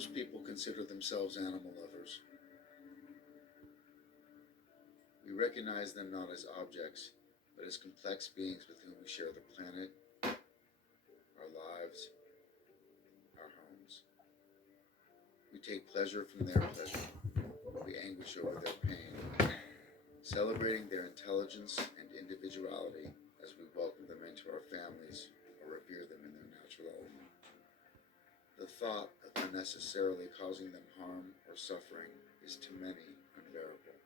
Most people consider themselves animal lovers. We recognize them not as objects, but as complex beings with whom we share the planet, our lives, our homes. We take pleasure from their pleasure. We anguish over their pain, celebrating their intelligence and individuality as we welcome them into our families or revere them in their natural element. The thought of unnecessarily causing them harm or suffering is to many unbearable.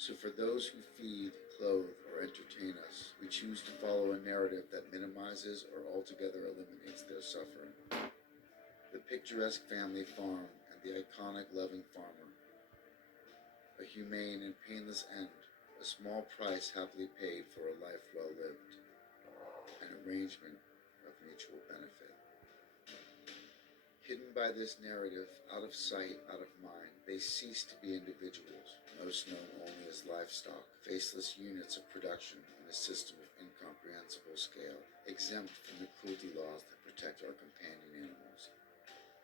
So for those who feed, clothe, or entertain us, we choose to follow a narrative that minimizes or altogether eliminates their suffering. The picturesque family farm and the iconic loving farmer. A humane and painless end, a small price happily paid for a life well lived, an arrangement of mutual benefit. Hidden by this narrative, out of sight, out of mind, they cease to be individuals, most known only as livestock, faceless units of production in a system of incomprehensible scale, exempt from the cruelty laws that protect our companion animals.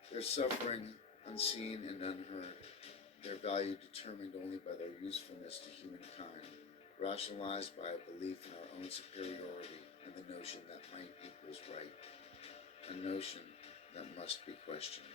Their suffering, unseen and unheard, their value determined only by their usefulness to humankind, rationalized by a belief in our own superiority and the notion that might equals right, a notion that must be questioned.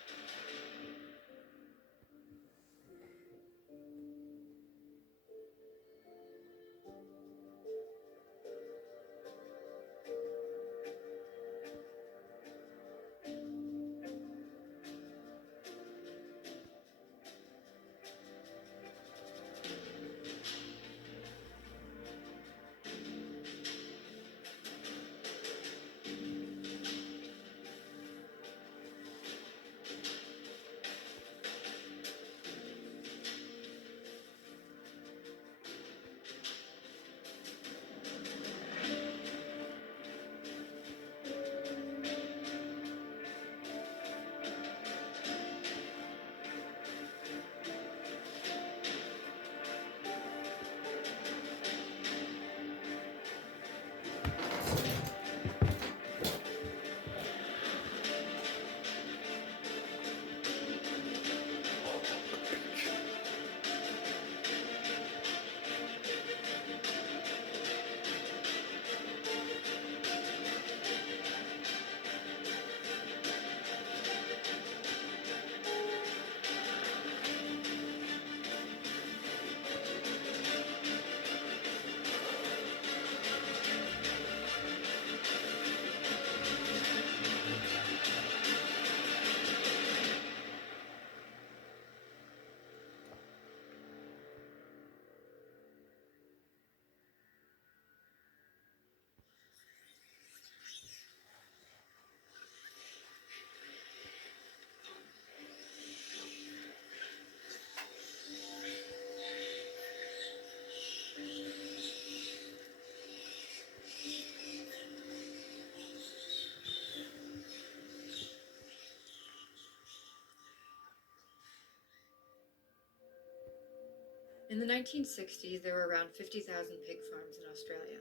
In the 1960s, there were around 50,000 pig farms in Australia.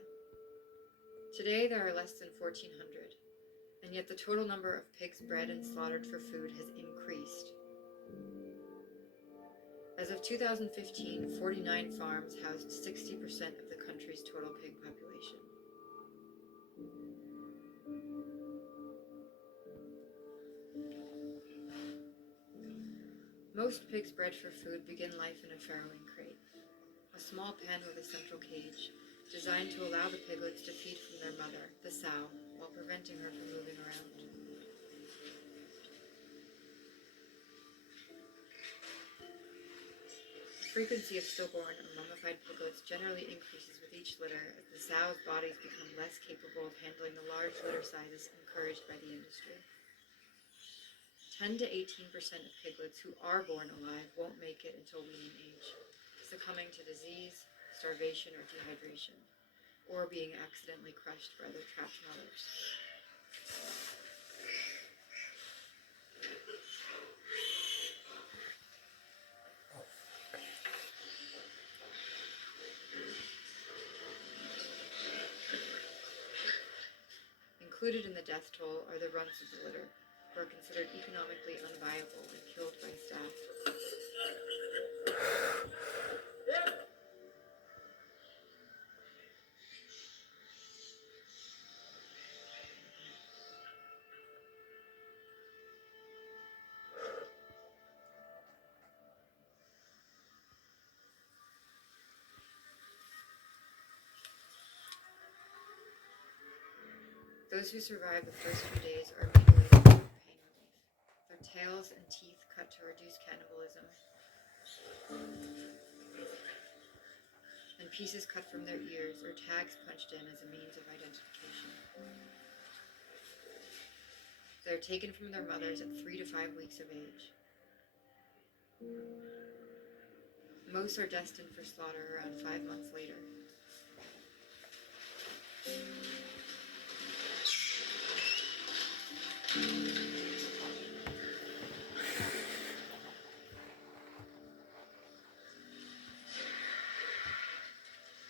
Today, there are less than 1,400, and yet the total number of pigs bred and slaughtered for food has increased. As of 2015, 49 farms housed 60% of the country's total pig population. Most pigs bred for food begin life in a farrowing crate, a small pen with a central cage, designed to allow the piglets to feed from their mother, the sow, while preventing her from moving around. The frequency of stillborn or mummified piglets generally increases with each litter as the sows' bodies become less capable of handling the large litter sizes encouraged by the industry. 10 to 18% of piglets who are born alive won't make it until weaning age, succumbing to disease, starvation, or dehydration, or being accidentally crushed by their trapped mothers. Included in the death toll are the runts of the litter, who are considered economically unviable and killed by staff. Those who survive the first few days are mutilated for pain relief, their tails and teeth cut to reduce cannibalism, and pieces cut from their ears or tags punched in as a means of identification. They are taken from their mothers at 3 to 5 weeks of age. Most are destined for slaughter around 5 months later.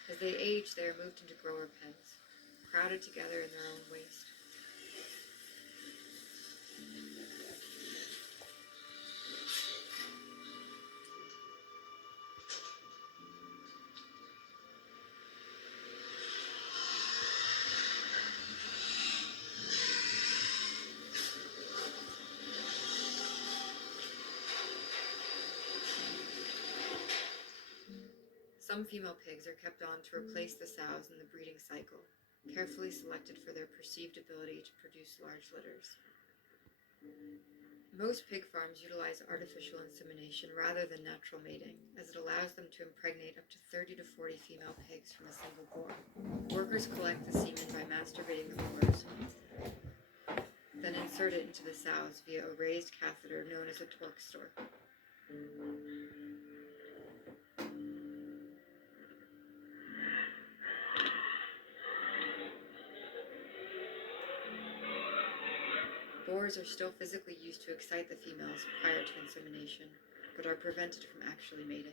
As they age, they are moved into grower pens, crowded together in their own waste. Some female pigs are kept on to replace the sows in the breeding cycle, carefully selected for their perceived ability to produce large litters. Most pig farms utilize artificial insemination rather than natural mating, as it allows them to impregnate up to 30 to 40 female pigs from a single boar. Workers collect the semen by masturbating the boars, then insert it into the sows via a raised catheter known as a torque store. Boars are still physically used to excite the females prior to insemination, but are prevented from actually mating.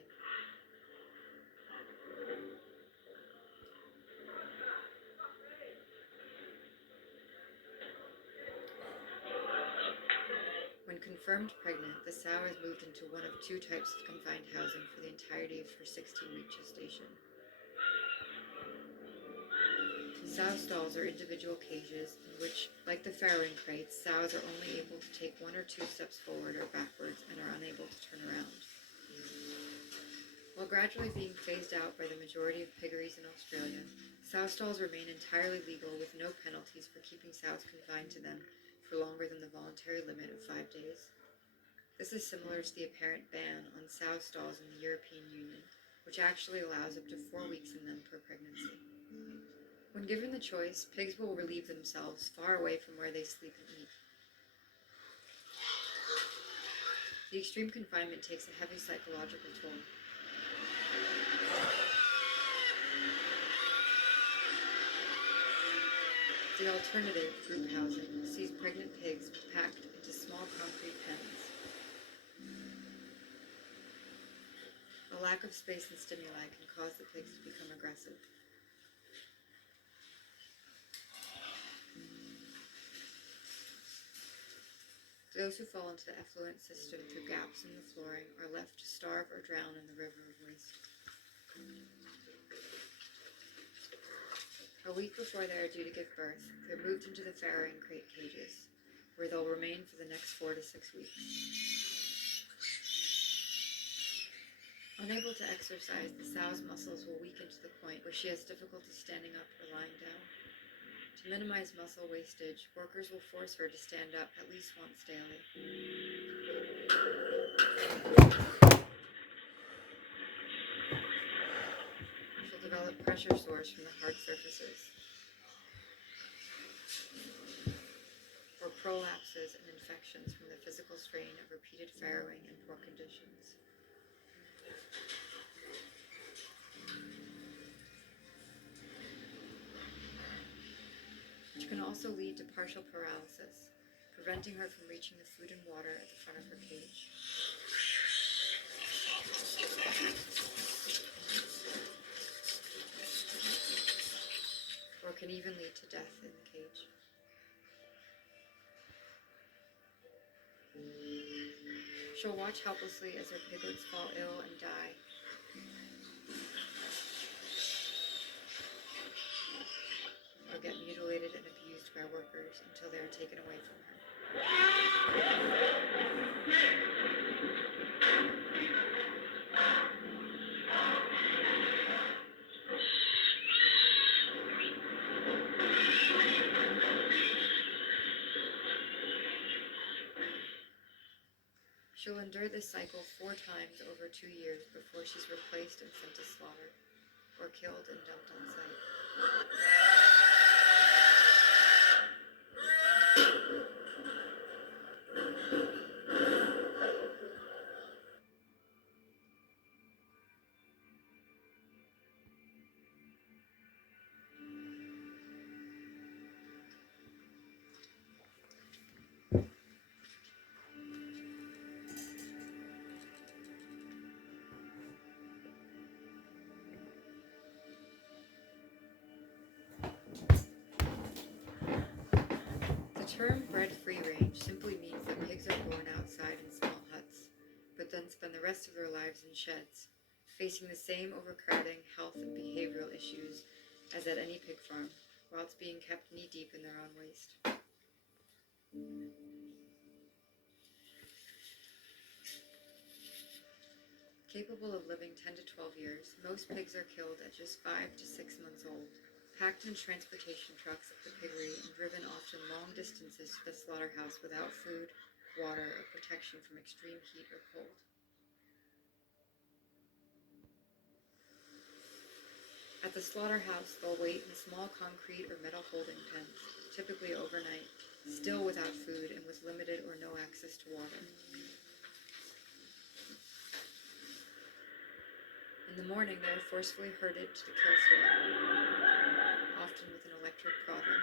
When confirmed pregnant, the sow is moved into one of 2 types of confined housing for the entirety of her 16-week gestation. Sow stalls are individual cages in which, like the farrowing crates, sows are only able to take 1 or 2 steps forward or backwards and are unable to turn around. While gradually being phased out by the majority of piggeries in Australia, sow stalls remain entirely legal with no penalties for keeping sows confined to them for longer than the voluntary limit of 5 days. This is similar to the apparent ban on sow stalls in the European Union, which actually allows up to 4 weeks in them per pregnancy. When given the choice, pigs will relieve themselves far away from where they sleep and eat. The extreme confinement takes a heavy psychological toll. The alternative, group housing, sees pregnant pigs packed into small concrete pens. A lack of space and stimuli can cause the pigs to become aggressive. Those who fall into the effluent system through gaps in the flooring are left to starve or drown in the river of waste. A week before they are due to give birth, they're moved into the farrowing crate cages, where they'll remain for the next 4 to 6 weeks. Unable to exercise, the sow's muscles will weaken to the point where she has difficulty standing up or lying down. To minimize muscle wastage, workers will force her to stand up at least once daily. She'll develop pressure sores from the hard surfaces, or prolapses and infections from the physical strain of repeated farrowing and poor conditions. Which can also lead to partial paralysis, preventing her from reaching the food and water at the front of her cage. Or can even lead to death in the cage. She'll watch helplessly as her piglets fall ill and die. Or get mutilated and abused by workers until they are taken away from her. She'll endure this cycle 4 times over 2 years before she's replaced and sent to slaughter, or killed and dumped on site. The term bred free range simply means that pigs are born outside in small huts, but then spend the rest of their lives in sheds, facing the same overcrowding, health, and behavioral issues as at any pig farm, whilst being kept knee-deep in their own waste. Capable of living 10 to 12 years, most pigs are killed at just 5 to 6 months old, packed in transportation trucks at the piggery and driven often long distances to the slaughterhouse without food, water, or protection from extreme heat or cold. At the slaughterhouse, they'll wait in small concrete or metal holding pens, typically overnight, still without food and with limited or no access to water. In the morning, they are forcefully herded to the kill store, often with an electric prodder.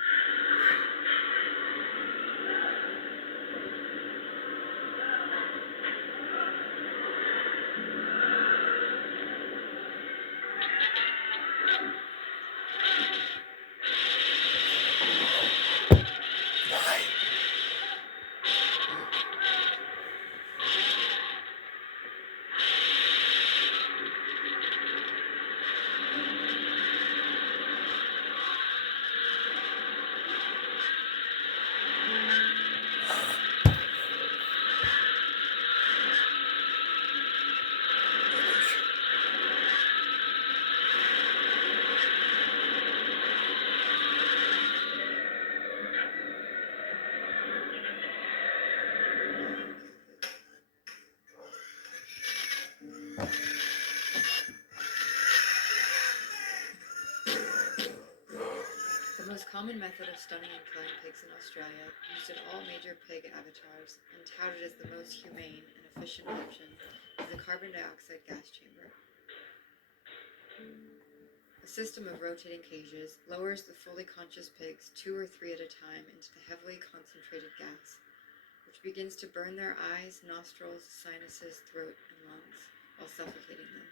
The most common method of stunning and killing pigs in Australia, used at all major pig abattoirs and touted as the most humane and efficient option, is the carbon dioxide gas chamber. A system of rotating cages lowers the fully conscious pigs 2 or 3 at a time into the heavily concentrated gas, which begins to burn their eyes, nostrils, sinuses, throat, and lungs, while suffocating them.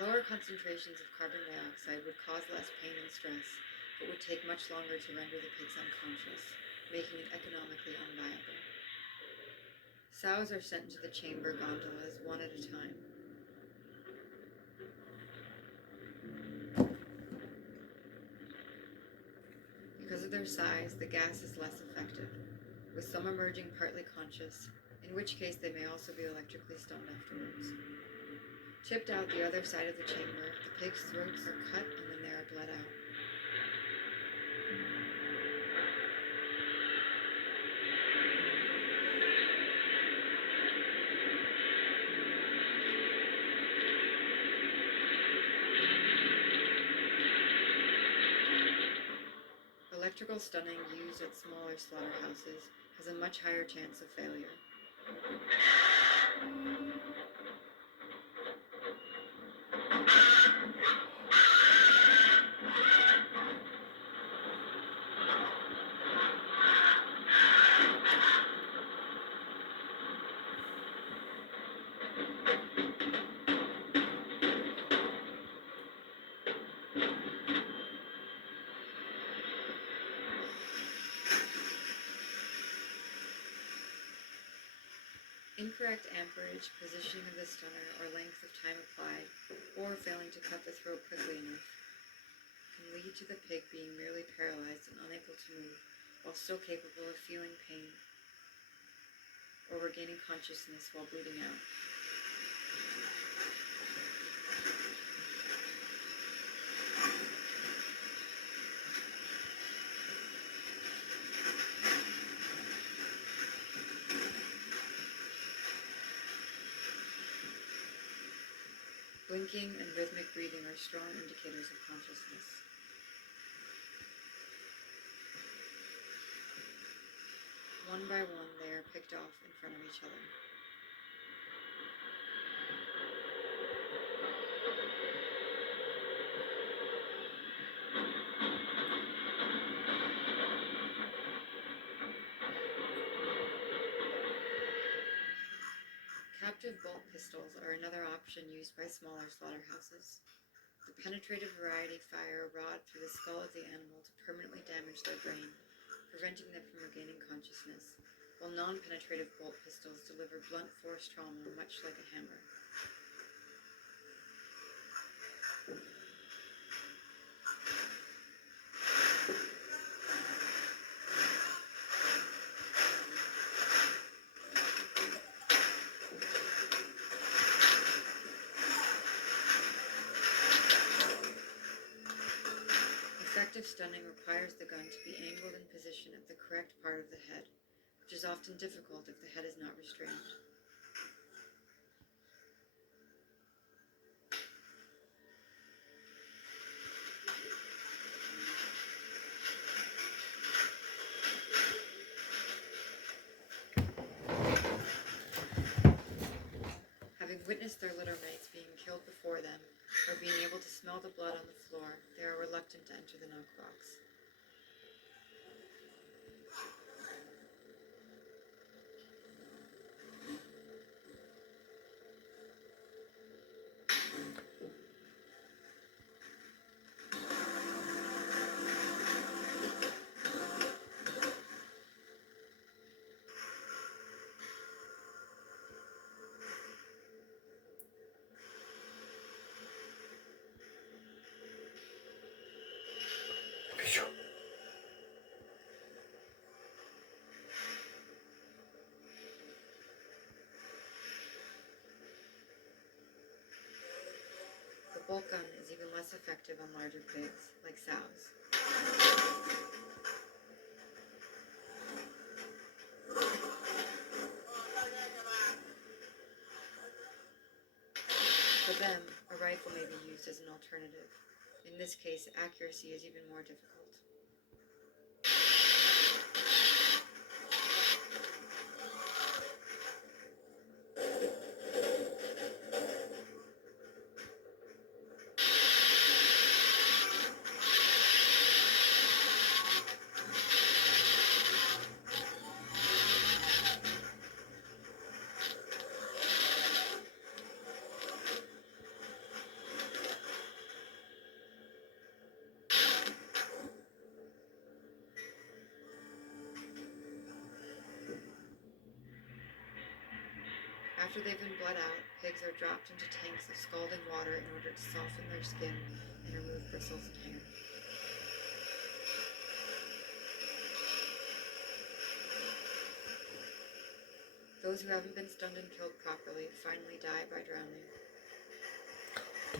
Lower concentrations of carbon dioxide would cause less pain and stress, but would take much longer to render the pigs unconscious, making it economically unviable. Sows are sent into the chamber gondolas 1 at a time. Because of their size, the gas is less effective, with some emerging partly conscious, in which case they may also be electrically stunned afterwards. Tipped out the other side of the chamber, the pigs' throats are cut and then they are bled out. Electrical stunning used at smaller slaughterhouses has a much higher chance of failure. Incorrect amperage, positioning of the stunner, or length of time applied, or failing to cut the throat quickly enough, can lead to the pig being merely paralyzed and unable to move, while still capable of feeling pain, or regaining consciousness while bleeding out. Blinking and rhythmic breathing are strong indicators of consciousness. One by one, they are picked off in front of each other. Captive bolt pistols are another option used by smaller slaughterhouses. The penetrative variety fire a rod through the skull of the animal to permanently damage their brain, preventing them from regaining consciousness, while non-penetrative bolt pistols deliver blunt force trauma much like a hammer. Effective stunning requires the gun to be angled in position at the correct part of the head, which is often difficult if the head is not restrained. Having witnessed their litter mates being killed before them, or being able to smell the blood on the floor, they are reluctant to enter the knock box. The bolt gun is even less effective on larger pigs, like sows. For them, a rifle may be used as an alternative. In this case, accuracy is even more difficult. After they've been bled out, pigs are dropped into tanks of scalding water in order to soften their skin and remove bristles and hair. Those who haven't been stunned and killed properly finally die by drowning.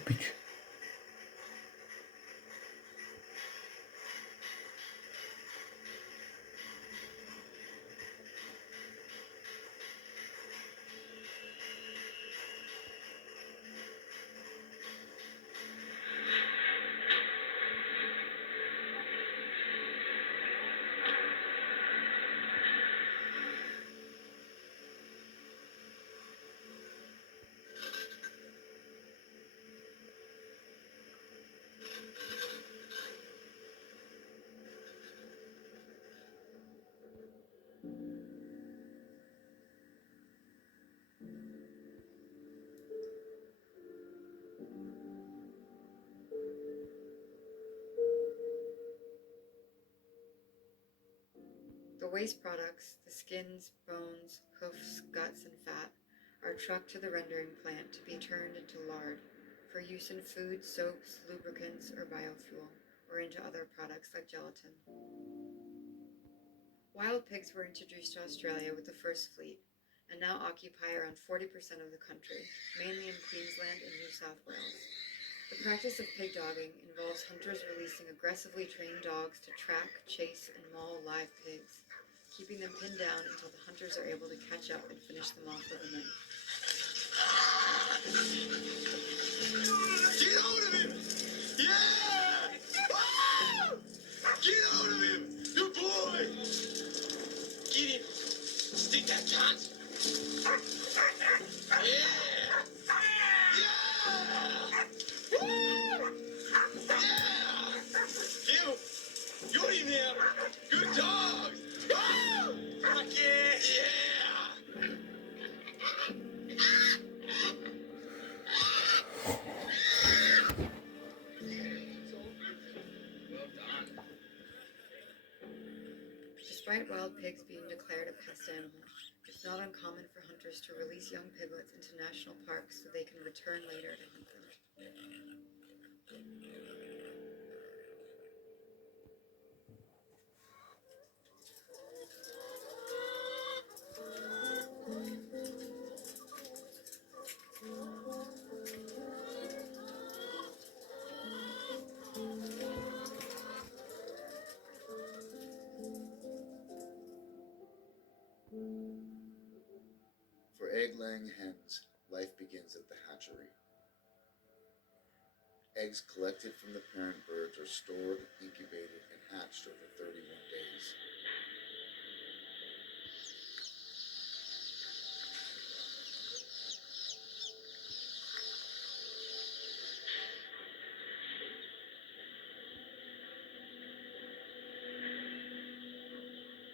kupić. The waste products, the skins, bones, hoofs, guts, and fat, are trucked to the rendering plant to be turned into lard for use in food, soaps, lubricants, or biofuel, or into other products like gelatin. Wild pigs were introduced to Australia with the first fleet, and now occupy around 40% of the country, mainly in Queensland and New South Wales. The practice of pig dogging involves hunters releasing aggressively trained dogs to track, chase, and maul live pigs, keeping them pinned down until the hunters are able to catch up and finish them off with a knife. Get hold of him! Yeah! Ah! Get hold of him! Good boy! Get him! Stick that cunt! Yeah! Yeah! Woo! Yeah! Kill! Got him now! Good dog! Woo! Fuck yeah! Yeah! Well done. Despite wild pigs being declared a pest animal, it's not uncommon for hunters to release young piglets into national parks so they can return later to hunt them. For egg-laying hens, life begins at the hatchery. Eggs collected from the parent birds are stored, incubated, and hatched over 31 days.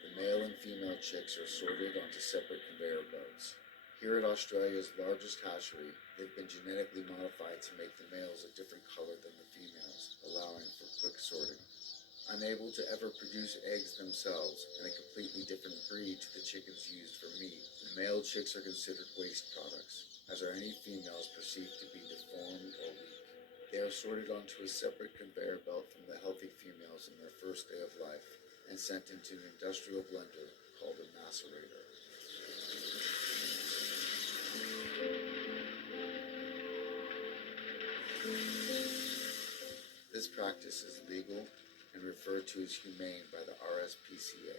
The male and female chicks are sorted onto separate conveyor belts. Here at Australia's largest hatchery, they've been genetically modified to make the males a different color than the females, allowing for quick sorting. Unable to ever produce eggs themselves, and a completely different breed to the chickens used for meat, the male chicks are considered waste products, as are any females perceived to be deformed or weak. They are sorted onto a separate conveyor belt from the healthy females in their first day of life, and sent into an industrial blender called a macerator. This practice is legal and referred to as humane by the RSPCA.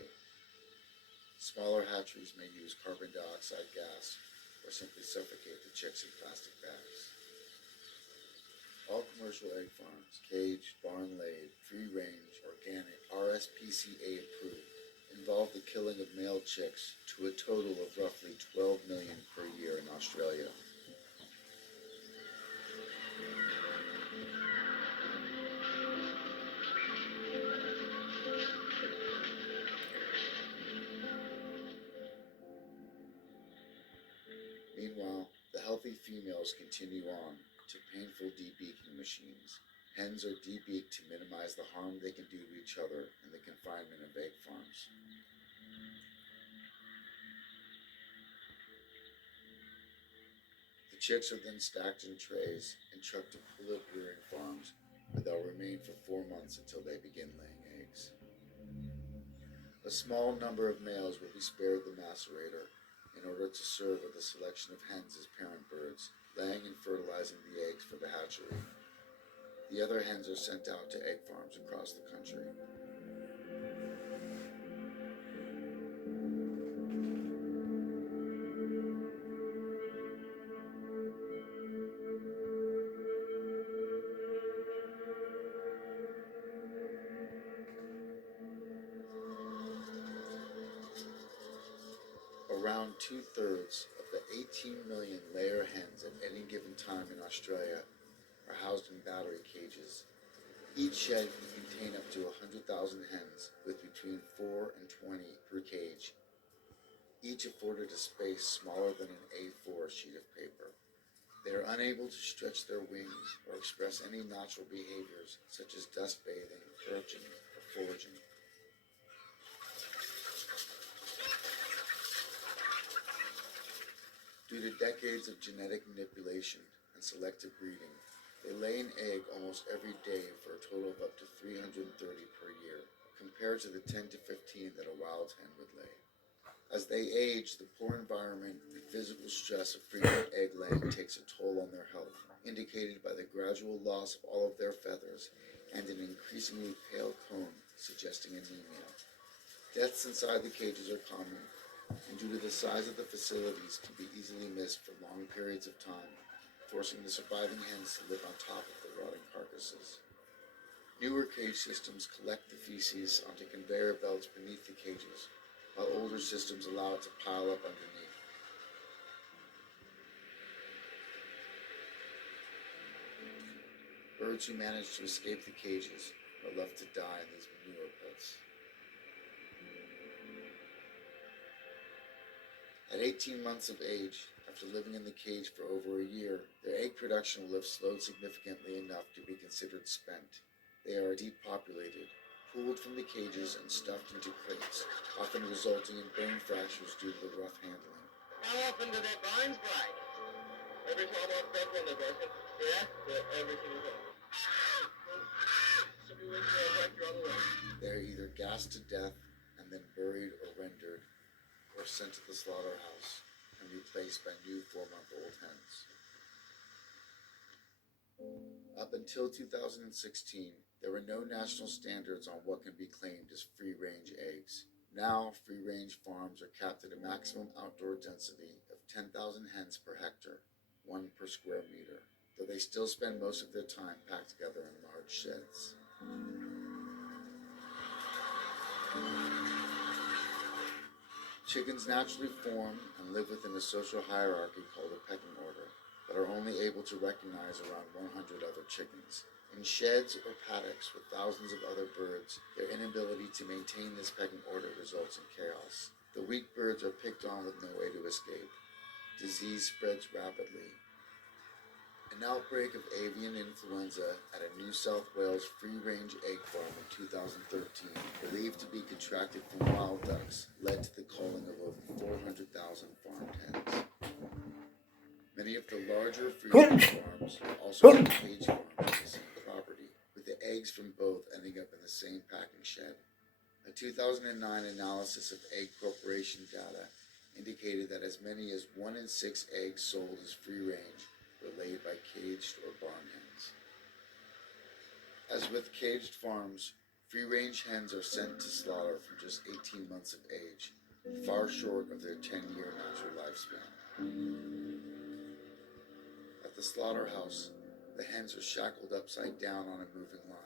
Smaller hatcheries may use carbon dioxide gas or simply suffocate the chicks in plastic bags. All commercial egg farms, caged, barn-laid, free-range, organic, RSPCA approved, involve the killing of male chicks to a total of roughly 12 million per year in Australia. Meanwhile, the healthy females continue on to painful debeaking machines. Hens are debeaked to minimize the harm they can do to each other in the confinement of egg farms. The chicks are then stacked in trays and trucked to pullet rearing farms, where they'll remain for 4 months until they begin laying eggs. A small number of males will be spared the macerator in order to serve with a selection of hens as parent birds, laying and fertilizing the eggs for for the hatchery. The other hens are sent out to egg farms across the country. Around 2/3 of the 18 million layer hens at any given time in Australia are housed in battery cages. Each shed can contain up to 100,000 hens, with between 4 and 20 per cage, each afforded a space smaller than an A4 sheet of paper. They are unable to stretch their wings or express any natural behaviors such as dust bathing, perching, or foraging. Due to decades of genetic manipulation and selective breeding, they lay an egg almost every day for a total of up to 330 per year, compared to the 10 to 15 that a wild hen would lay. As they age, the poor environment and physical stress of frequent egg laying takes a toll on their health, indicated by the gradual loss of all of their feathers and an increasingly pale comb, suggesting anemia. Deaths inside the cages are common, and due to the size of the facilities, can be easily missed for long periods of time, forcing the surviving hens to live on top of the rotting carcasses. Newer cage systems collect the feces onto conveyor belts beneath the cages, while older systems allow it to pile up underneath. Birds who manage to escape the cages are left to die in these manure pits. At 18 months of age, after living in the cage for over a year, their egg production will have slowed significantly enough to be considered spent. They are depopulated, pulled from the cages and stuffed into crates, often resulting in bone fractures due to the rough handling. How often do their bones break? Every time I've felt one, they're broken. Yeah, every single time. So we went to break your other leg. They are either gassed to death and then buried or rendered, or sent to the slaughterhouse and replaced by new 4-month-old hens. Up until 2016, there were no national standards on what can be claimed as free-range eggs. Now, free-range farms are capped at a maximum outdoor density of 10,000 hens per hectare, 1 per square meter, though they still spend most of their time packed together in large sheds. Chickens naturally form and live within a social hierarchy called a pecking order, but are only able to recognize around 100 other chickens. In sheds or paddocks with thousands of other birds, their inability to maintain this pecking order results in chaos. The weak birds are picked on with no way to escape. Disease spreads rapidly. An outbreak of avian influenza at a New South Wales free-range egg farm in 2013, believed to be contracted from wild ducks, led to the culling of over 400,000 farmed hens. Many of the larger free-range farms also have cage farms on the same property, with the eggs from both ending up in the same packing shed. A 2009 analysis of Egg Corporation data indicated that as many as 1 in 6 eggs sold as free-range were laid by caged or barn hens. As with caged farms, free-range hens are sent to slaughter from just 18 months of age, far short of their 10-year natural lifespan. At the slaughterhouse, the hens are shackled upside down on a moving line.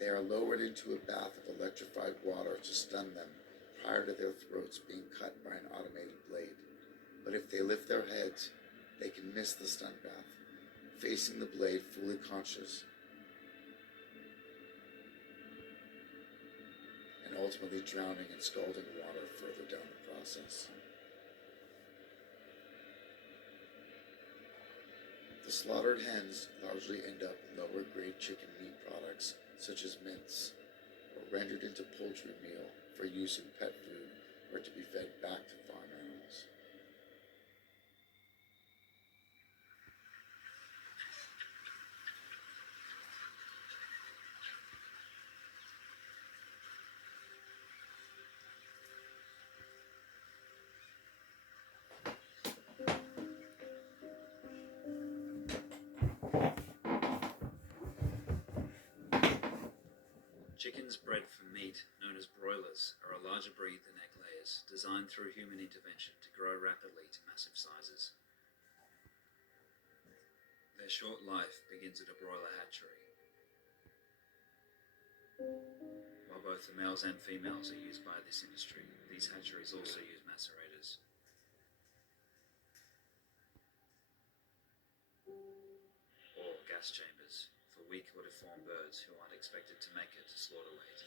They are lowered into a bath of electrified water to stun them prior to their throats being cut by an automated blade. But if they lift their heads, they can miss the stun bath, facing the blade fully conscious, and ultimately drowning in scalding water further down the process. The slaughtered hens largely end up lower-grade chicken meat products, such as mince, or rendered into poultry meal for use in pet food or to be fed back to farm animals. Chickens bred for meat, known as broilers, are a larger breed than egg layers, designed through human intervention to grow rapidly to massive sizes. Their short life begins at a broiler hatchery. While both the males and females are used by this industry, these hatcheries also use macerators. Or gas chambers, for weak or deformed birds who aren't expected to make it to slaughter weight.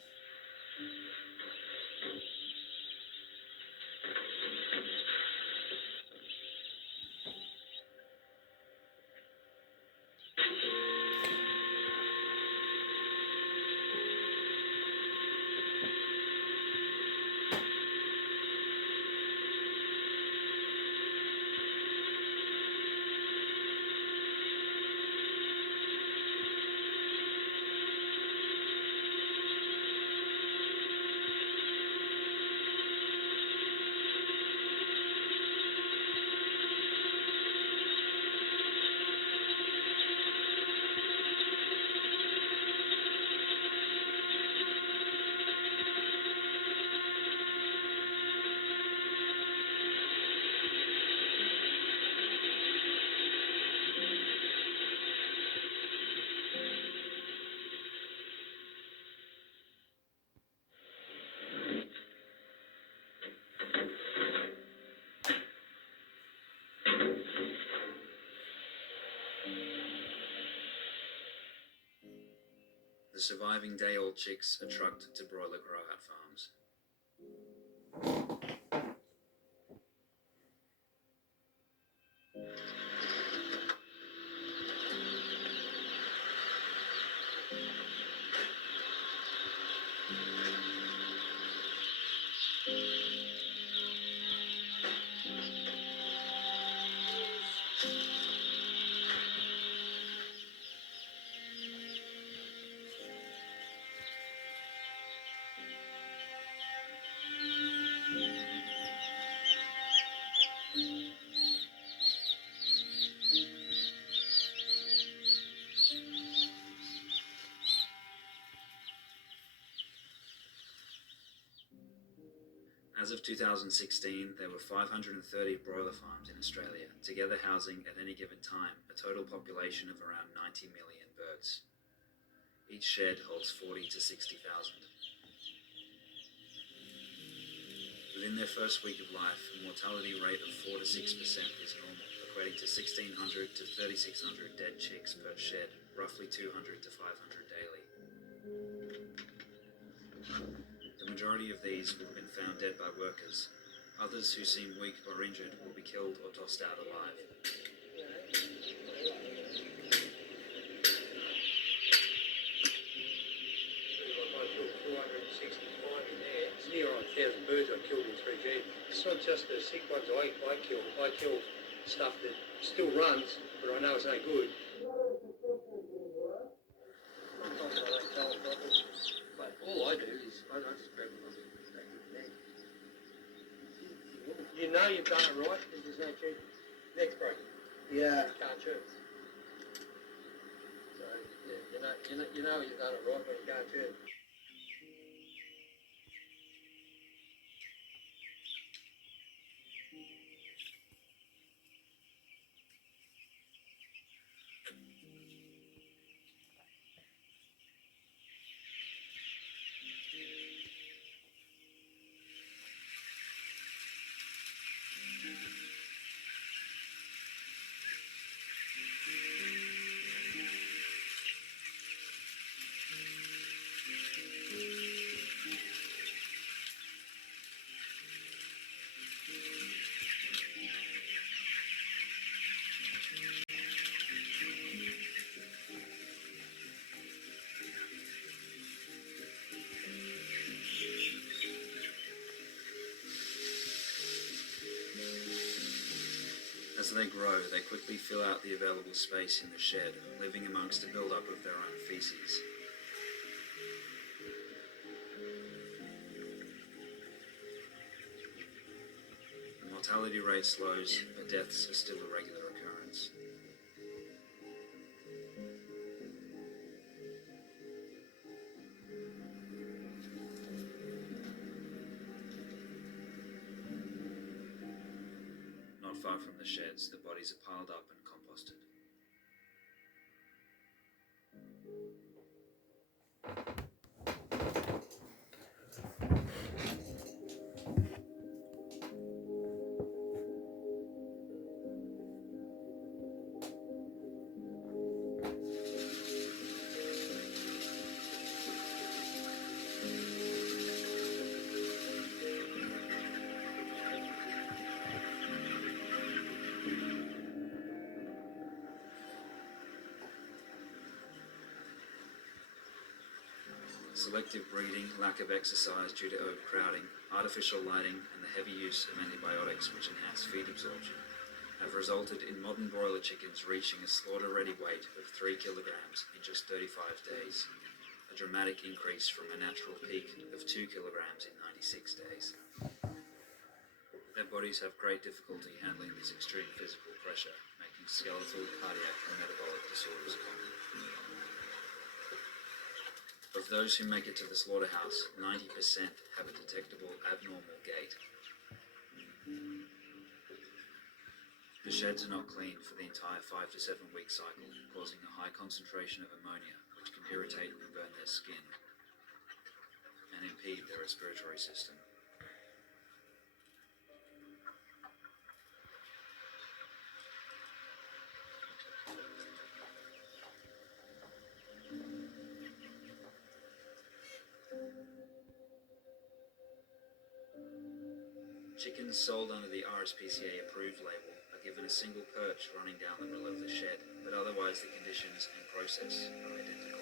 The surviving day-old chicks are trucked to broiler grow-out farms. As of 2016, there were 530 broiler farms in Australia, together housing at any given time a total population of around 90 million birds. Each shed holds 40 to 60,000. Within their first week of life, a mortality rate of 4 to 6% is normal, equating to 1,600 to 3,600 dead chicks per shed, roughly 200 to 500 daily. The majority of these will have been found dead by workers. Others who seem weak or injured will be killed or tossed out alive. I killed 465 in there. It's near on 1,000 birds I killed in 3G. It's not just the sick ones I kill. I kill stuff that still runs, but I know it's no good. Sometimes I don't tell them properly. But all I do is I just grab them up and take them neck. You know you've done it right because there's no cheating. Neck's broken. Yeah. You can't chew. So yeah, you know you've done it right when you can't chew. As they grow, they quickly fill out the available space in the shed, living amongst a build-up of their own feces. The mortality rate slows, but deaths are still a regular occurrence. far from the sheds, the bodies are piled up and composted. Selective breeding, lack of exercise due to overcrowding, artificial lighting, and the heavy use of antibiotics which enhance feed absorption have resulted in modern broiler chickens reaching a slaughter-ready weight of 3 kilograms in just 35 days, a dramatic increase from a natural peak of 2 kilograms in 96 days. Their bodies have great difficulty handling this extreme physical pressure, making skeletal, cardiac, and metabolic disorders common. Of those who make it to the slaughterhouse, 90% have a detectable abnormal gait. The sheds are not cleaned for the entire 5 to 7 week cycle, causing a high concentration of ammonia, which can irritate and burn their skin and impede their respiratory system. Chickens sold under the RSPCA approved label are given a single perch running down the middle of the shed, but otherwise the conditions and process are identical.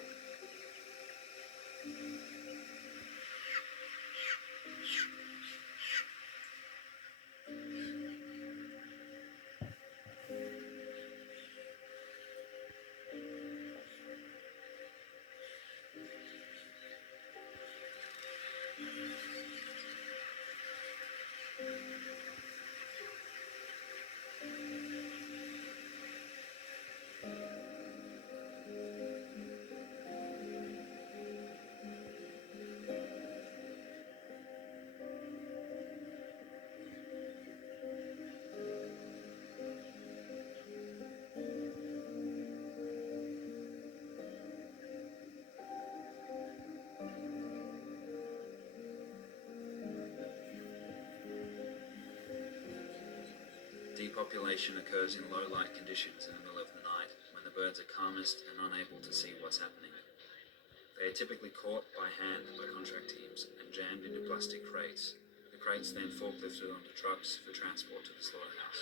Depopulation occurs in low light conditions in the middle of the night, when the birds are calmest and unable to see what's happening. They are typically caught by hand by contract teams and jammed into plastic crates. The crates then forklifted onto trucks for transport to the slaughterhouse.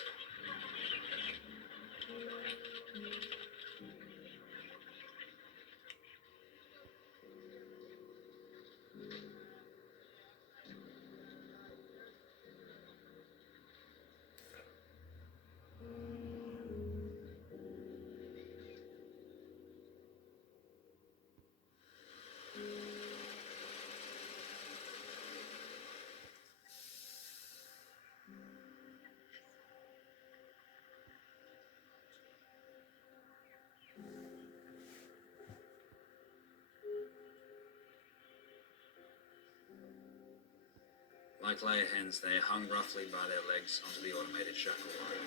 Like layer hens, they are hung roughly by their legs onto the automated shackle line,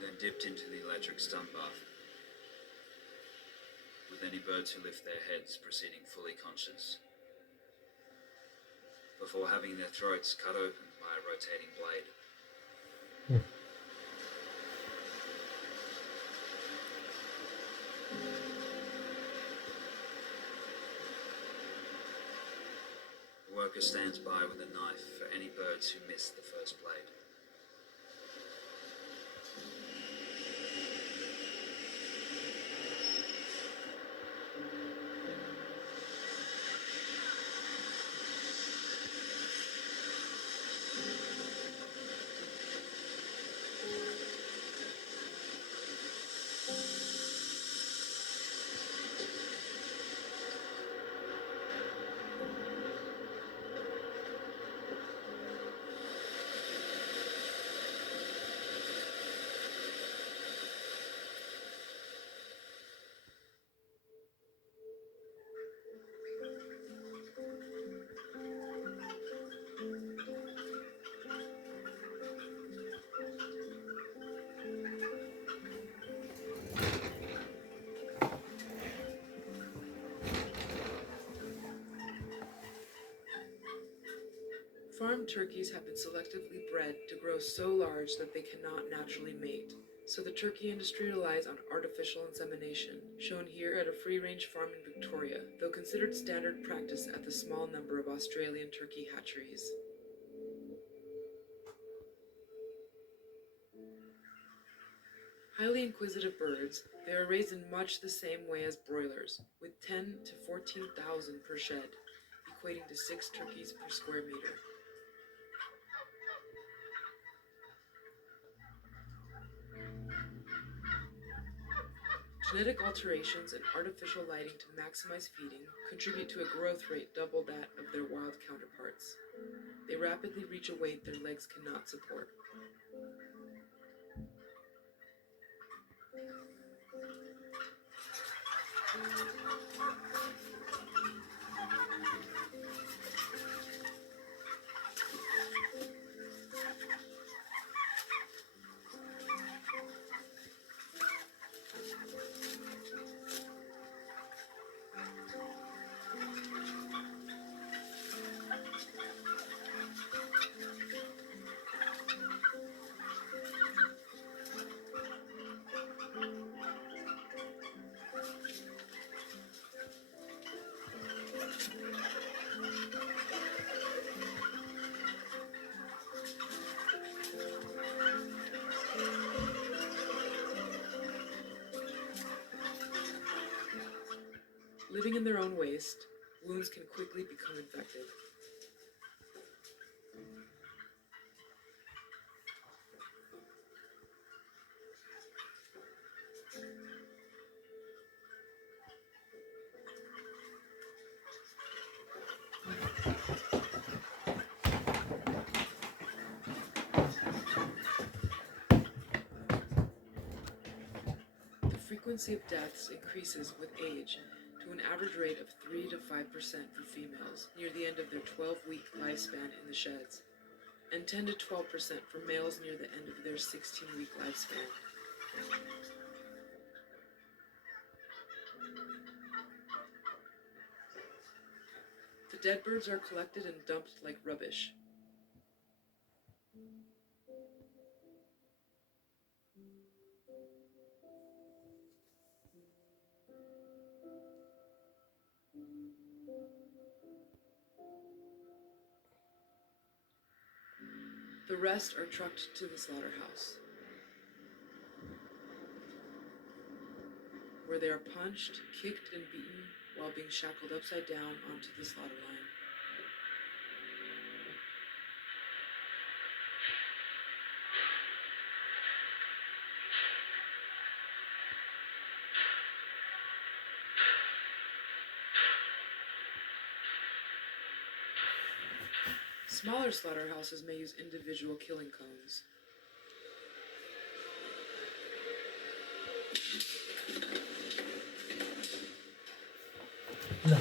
then dipped into the electric stun bath, with any birds who lift their heads proceeding fully conscious, before having their throats cut open by a rotating blade. The worker stands by with a knife for any birds who miss the first blade. Farm turkeys have been selectively bred to grow so large that they cannot naturally mate, so the turkey industry relies on artificial insemination, shown here at a free-range farm in Victoria, though considered standard practice at the small number of Australian turkey hatcheries. Highly inquisitive birds, they are raised in much the same way as broilers, with 10 to 14,000 per shed, equating to 6 turkeys per square meter. Genetic alterations and artificial lighting to maximize feeding contribute to a growth rate double that of their wild counterparts. They rapidly reach a weight their legs cannot support. Living in their own waste, wounds can quickly become infected. The frequency of deaths increases with age to an average rate of 3 to 5% for females near the end of their 12-week lifespan in the sheds, and 10 to 12% for males near the end of their 16-week lifespan. The dead birds are collected and dumped like rubbish. The rest are trucked to the slaughterhouse, where they are punched, kicked, and beaten while being shackled upside down onto the slaughter line. Smaller slaughterhouses may use individual killing cones. No.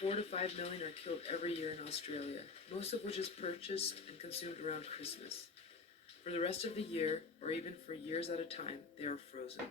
4 to 5 million are killed every year in Australia, most of which is purchased and consumed around Christmas. For the rest of the year, or even for years at a time, they are frozen.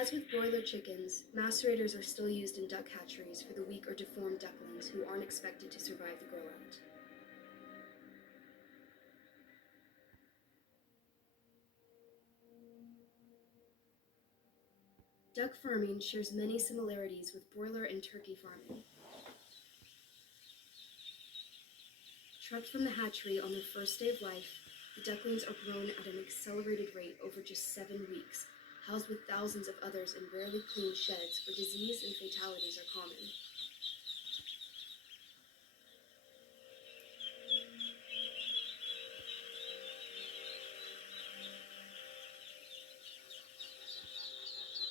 As with broiler chickens, macerators are still used in duck hatcheries for the weak or deformed ducklings who aren't expected to survive the grow-out. Duck farming shares many similarities with broiler and turkey farming. Trucked from the hatchery on their first day of life, the ducklings are grown at an accelerated rate over just 7 weeks, housed with thousands of others in rarely clean sheds where disease and fatalities are common.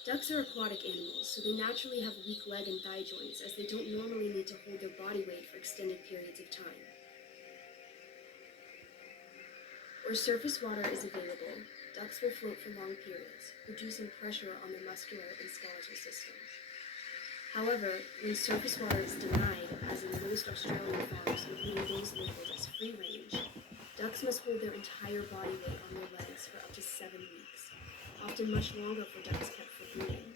Ducks are aquatic animals, so they naturally have weak leg and thigh joints as they don't normally need to hold their body weight for extended periods of time. Where surface water is available, ducks will float for long periods, reducing pressure on their muscular and skeletal systems. However, when surface water is denied, as in most Australian farms, including those labeled as free range, ducks must hold their entire body weight on their legs for up to 7 weeks, often much longer for ducks kept for breeding,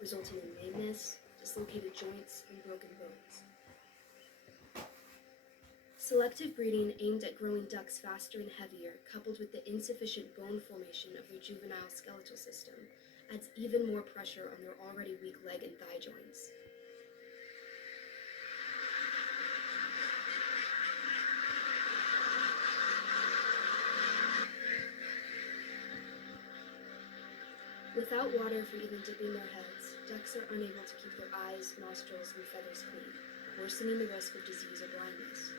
resulting in lameness, dislocated joints, and broken bones. Selective breeding aimed at growing ducks faster and heavier, coupled with the insufficient bone formation of their juvenile skeletal system, adds even more pressure on their already weak leg and thigh joints. Without water for even dipping their heads, ducks are unable to keep their eyes, nostrils, and feathers clean, worsening the risk of disease or blindness.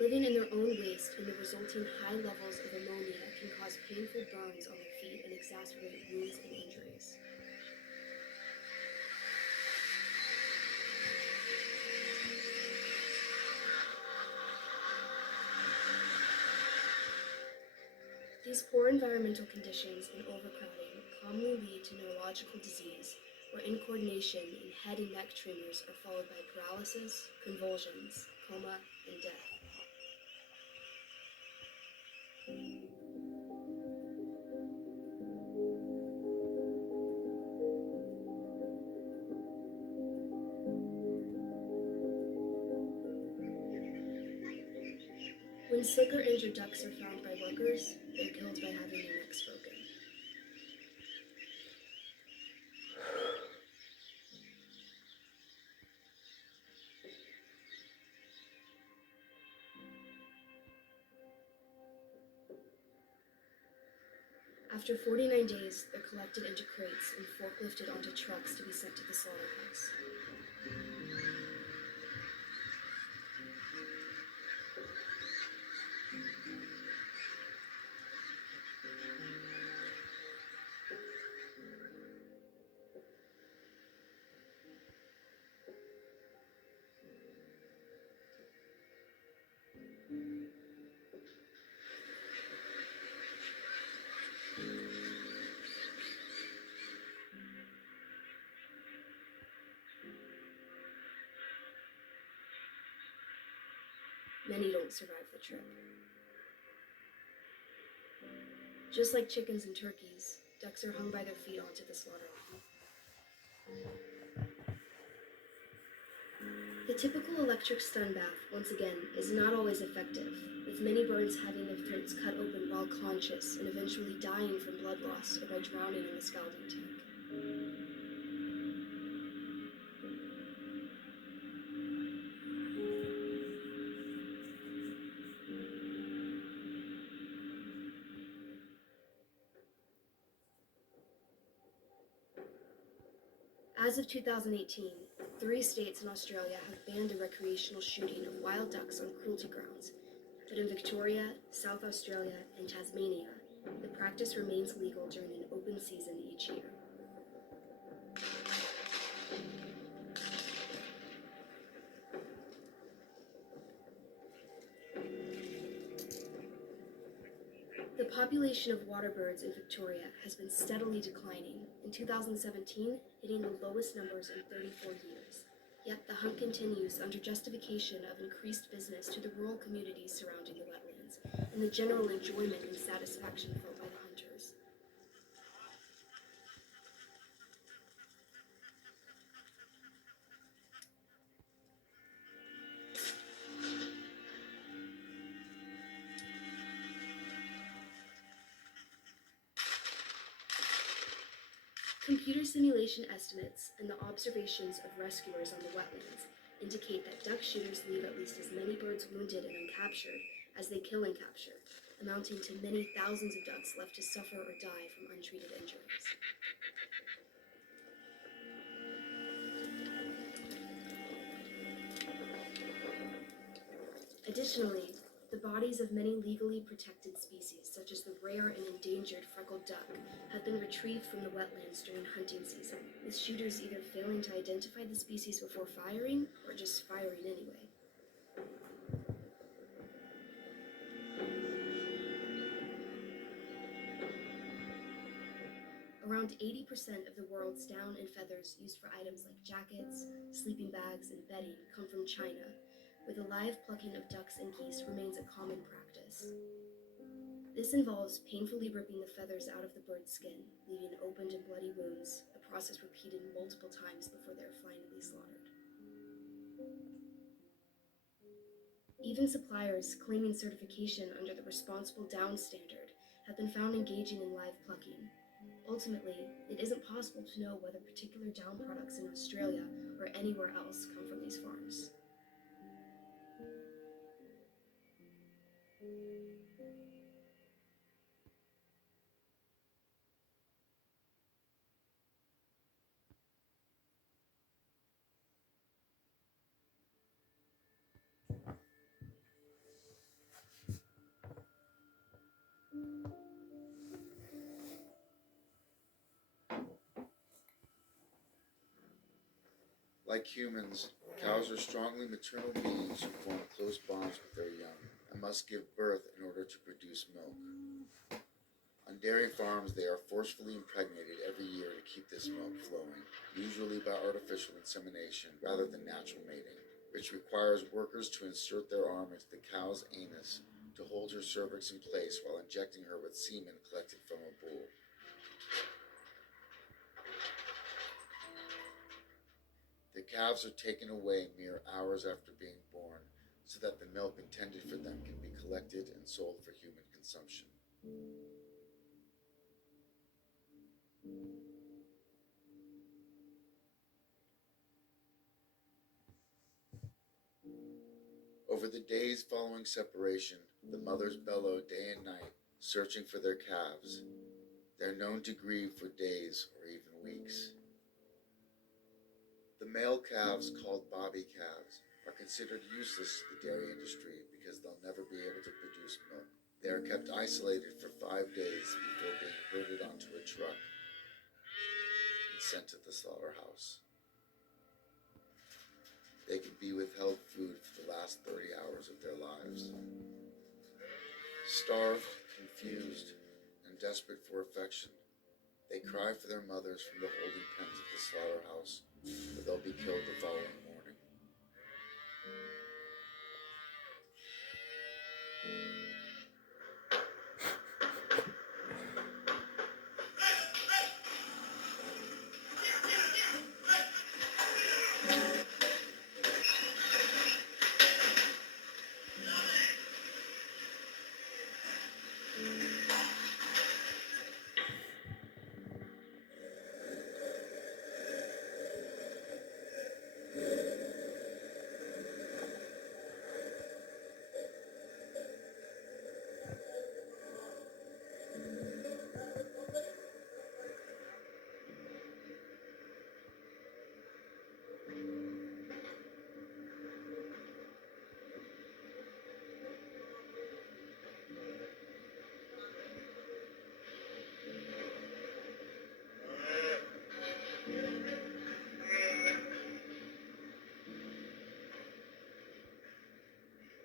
Living in their own waste and the resulting high levels of ammonia can cause painful burns on their feet and exacerbate wounds and injuries. These poor environmental conditions and overcrowding commonly lead to neurological disease, where incoordination and head and neck tremors are followed by paralysis, convulsions, coma, and death. When sick or injured ducks are found by workers, they are killed by having their necks broken. After 49 days, they're collected into crates and forklifted onto trucks to be sent to the slaughterhouse. Many don't survive the trip. Just like chickens and turkeys, ducks are hung by their feet onto the slaughter line. The typical electric stun bath, once again, is not always effective, with many birds having their throats cut open while conscious and eventually dying from blood loss or by drowning in the scalding tank. As of 2018, 3 states in Australia have banned the recreational shooting of wild ducks on cruelty grounds, but in Victoria, South Australia, and Tasmania, the practice remains legal during an open season each year. The population of water birds in Victoria has been steadily declining, in 2017 hitting the lowest numbers in 34 years. Yet the hunt continues under justification of increased business to the rural communities surrounding the wetlands, and the general enjoyment and satisfaction felt by the hunters. Computer simulation estimates and the observations of rescuers on the wetlands indicate that duck shooters leave at least as many birds wounded and uncaptured as they kill and capture, amounting to many thousands of ducks left to suffer or die from untreated injuries. Additionally, the bodies of many legally protected species, such as the rare and endangered freckled duck, have been retrieved from the wetlands during hunting season, with shooters either failing to identify the species before firing or just firing anyway. Around 80% of the world's down and feathers used for items like jackets, sleeping bags, and bedding come from China, where the live plucking of ducks and geese remains a common practice. This involves painfully ripping the feathers out of the bird's skin, leaving opened and bloody wounds, a process repeated multiple times before they are finally slaughtered. Even suppliers claiming certification under the Responsible Down Standard have been found engaging in live plucking. Ultimately, it isn't possible to know whether particular down products in Australia or anywhere else come from these farms. Like humans, cows are strongly maternal beings who form close bonds with their young and must give birth in order to produce milk. On dairy farms, they are forcefully impregnated every year to keep this milk flowing, usually by artificial insemination rather than natural mating, which requires workers to insert their arm into the cow's anus to hold her cervix in place while injecting her with semen collected from a bull. The calves are taken away mere hours after being born so that the milk intended for them can be collected and sold for human consumption. Over the days following separation, the mothers bellow day and night, searching for their calves. They're known to grieve for days or even weeks. The male calves, called bobby calves, are considered useless to the dairy industry because they'll never be able to produce milk. They are kept isolated for 5 days before being herded onto a truck and sent to the slaughterhouse. They can be withheld food for the last 30 hours of their lives. Starved, confused, and desperate for affection, they cry for their mothers from the holding pens of the slaughterhouse, where they'll be killed the following morning.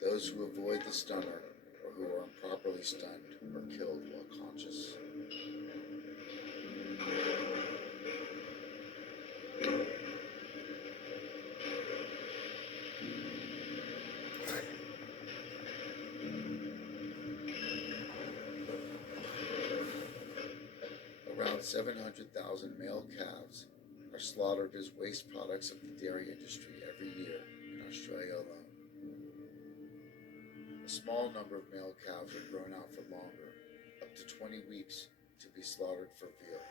Those who avoid the stunner or who are improperly stunned are killed while conscious. Around 700,000 male calves are slaughtered as waste products of the dairy industry every year in Australia alone. A small number of male calves are grown out for longer, up to 20 weeks, to be slaughtered for veal.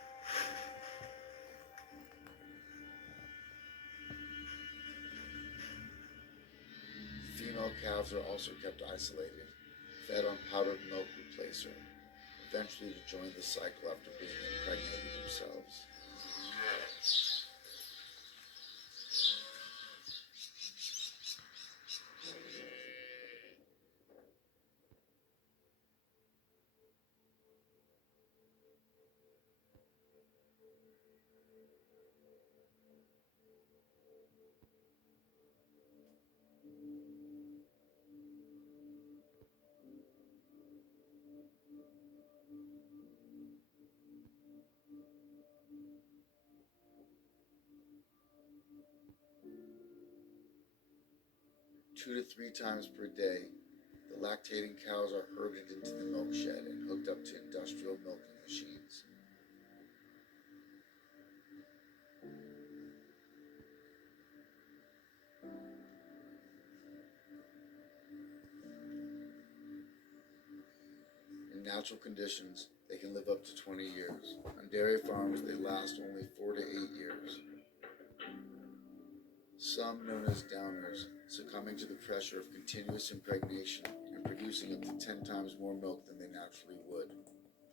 female calves are also kept isolated, fed on powdered milk replacer, eventually to join the cycle after being impregnated themselves. Two to three times per day, the lactating cows are herded into the milk shed and hooked up to industrial milking machines. In natural conditions, they can live up to 20 years. On dairy farms, they last only 4 to 8 years. Some, known as downers, succumbing to the pressure of continuous impregnation and producing up to 10 times more milk than they naturally would.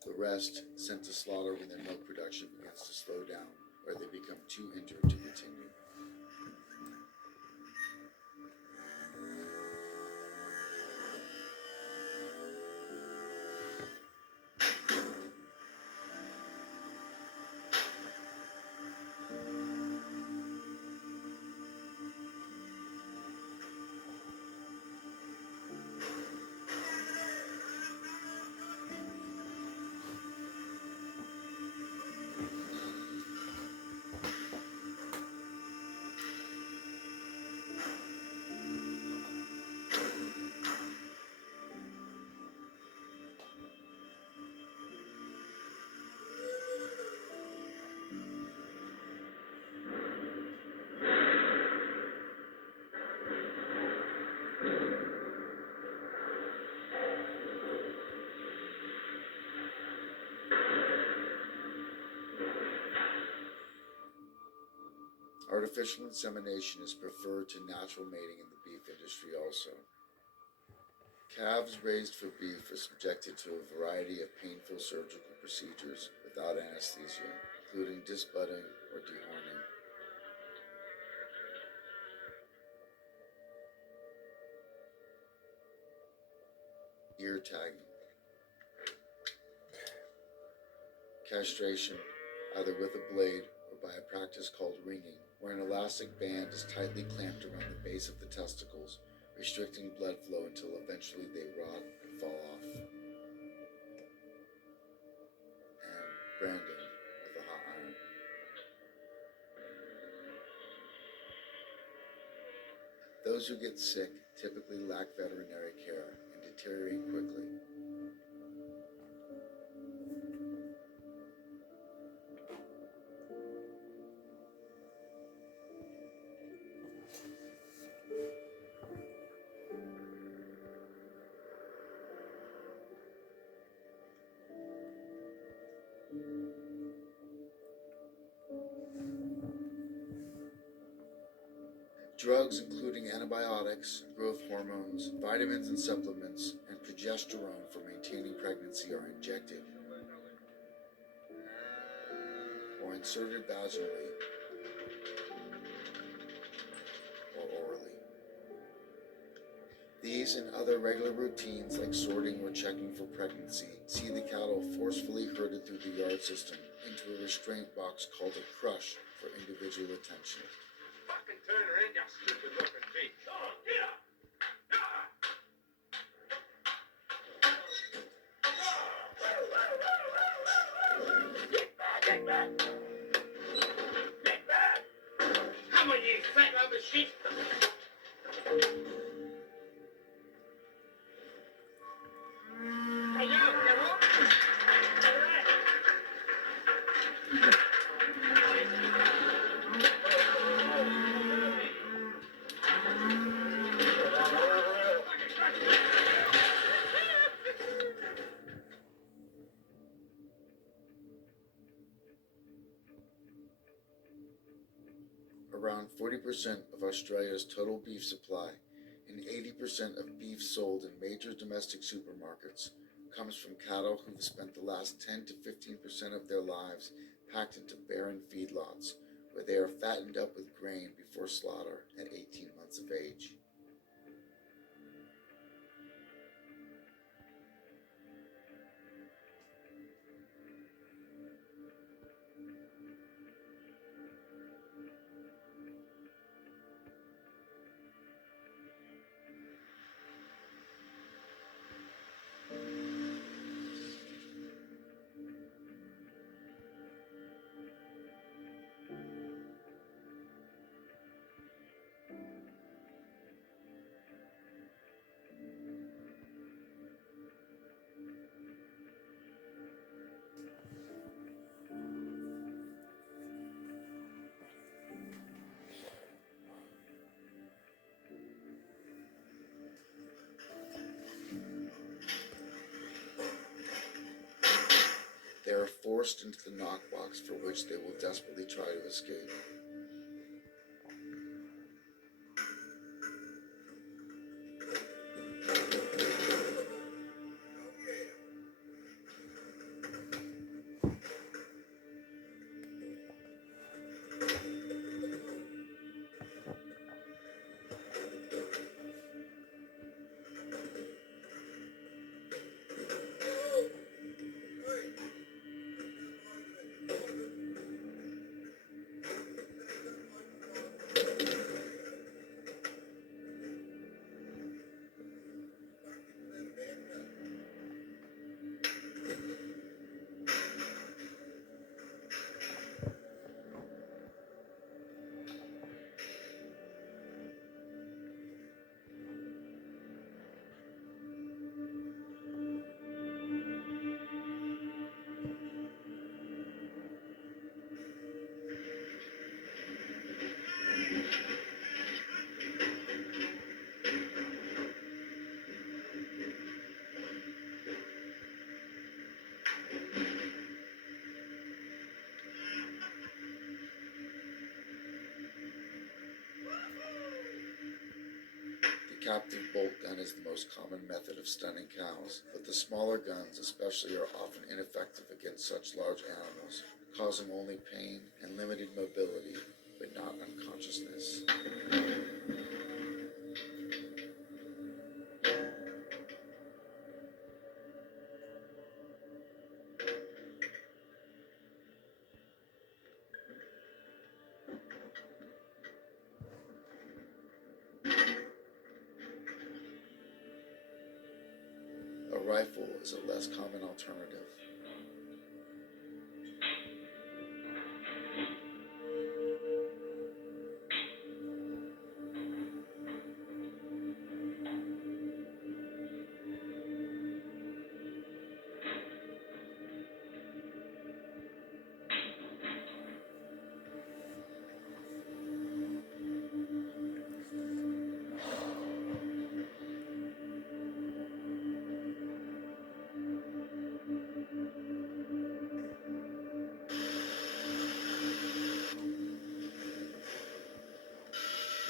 The rest, sent to slaughter when their milk production begins to slow down, or they become too injured to continue. Artificial insemination is preferred to natural mating in the beef industry also. Calves raised for beef are subjected to a variety of painful surgical procedures without anesthesia, including disbudding or dehorning. Ear tagging. Castration, either with a blade or by a practice called ringing, where an elastic band is tightly clamped around the base of the testicles, restricting blood flow until eventually they rot and fall off. And branding with a hot iron. Those who get sick typically lack veterinary care and deteriorate quickly. Drugs including antibiotics, growth hormones, vitamins and supplements, and progesterone for maintaining pregnancy are injected or inserted vaginally or orally. These and other regular routines like sorting or checking for pregnancy see the cattle forcefully herded through the yard system into a restraint box called a crush for individual attention. Fucking turn her in, you stupid looking beast. Oh, get up! Get back! Get back! Come on, you fat lump of shit! Hey, yo, come on! Around 40% of Australia's total beef supply and 80% of beef sold in major domestic supermarkets comes from cattle who've spent the last 10 to 15% of their lives packed into barren feedlots, where they are fattened up with grain before slaughter at 18 months of age. They are forced into the knockbox, for which they will desperately try to escape. The captive bolt gun is the most common method of stunning cows, but the smaller guns especially are often ineffective against such large animals, causing only pain and limited mobility, but not unconsciousness. A rifle is a less common alternative.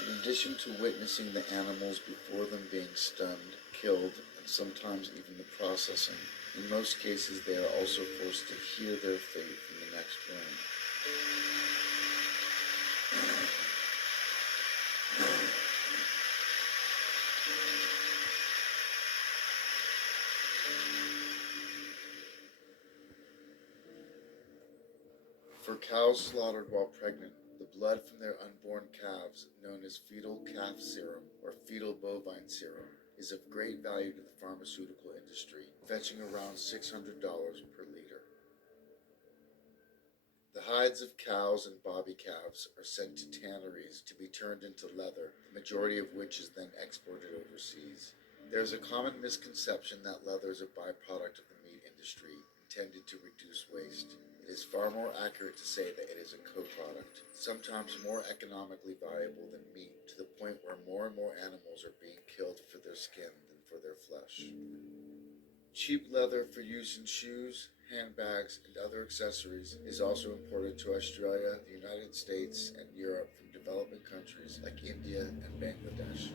In addition to witnessing the animals before them being stunned, killed, and sometimes even the processing, in most cases they are also forced to hear their fate from the next room. For cows slaughtered while pregnant, the blood from their unborn calves, known as fetal calf serum or fetal bovine serum, is of great value to the pharmaceutical industry, fetching around $600 per liter. The hides of cows and bobby calves are sent to tanneries to be turned into leather, the majority of which is then exported overseas. There is a common misconception that leather is a byproduct of the meat industry, intended to reduce waste. It is far more accurate to say that it is a co-product, sometimes more economically valuable than meat, to the point where more and more animals are being killed for their skin than for their flesh. Cheap leather for use in shoes, handbags, and other accessories is also imported to Australia, the United States, and Europe from developing countries like India and Bangladesh.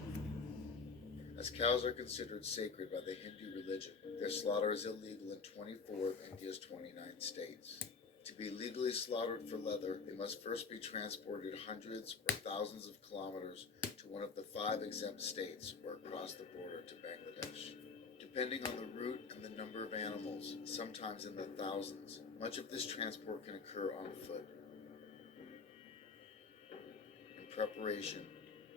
As cows are considered sacred by the Hindu religion, their slaughter is illegal in 24 of India's 29 states. To be legally slaughtered for leather, they must first be transported hundreds or thousands of kilometers to one of the 5 exempt states or across the border to Bangladesh. Depending on the route and the number of animals, sometimes in the thousands, much of this transport can occur on foot. In preparation,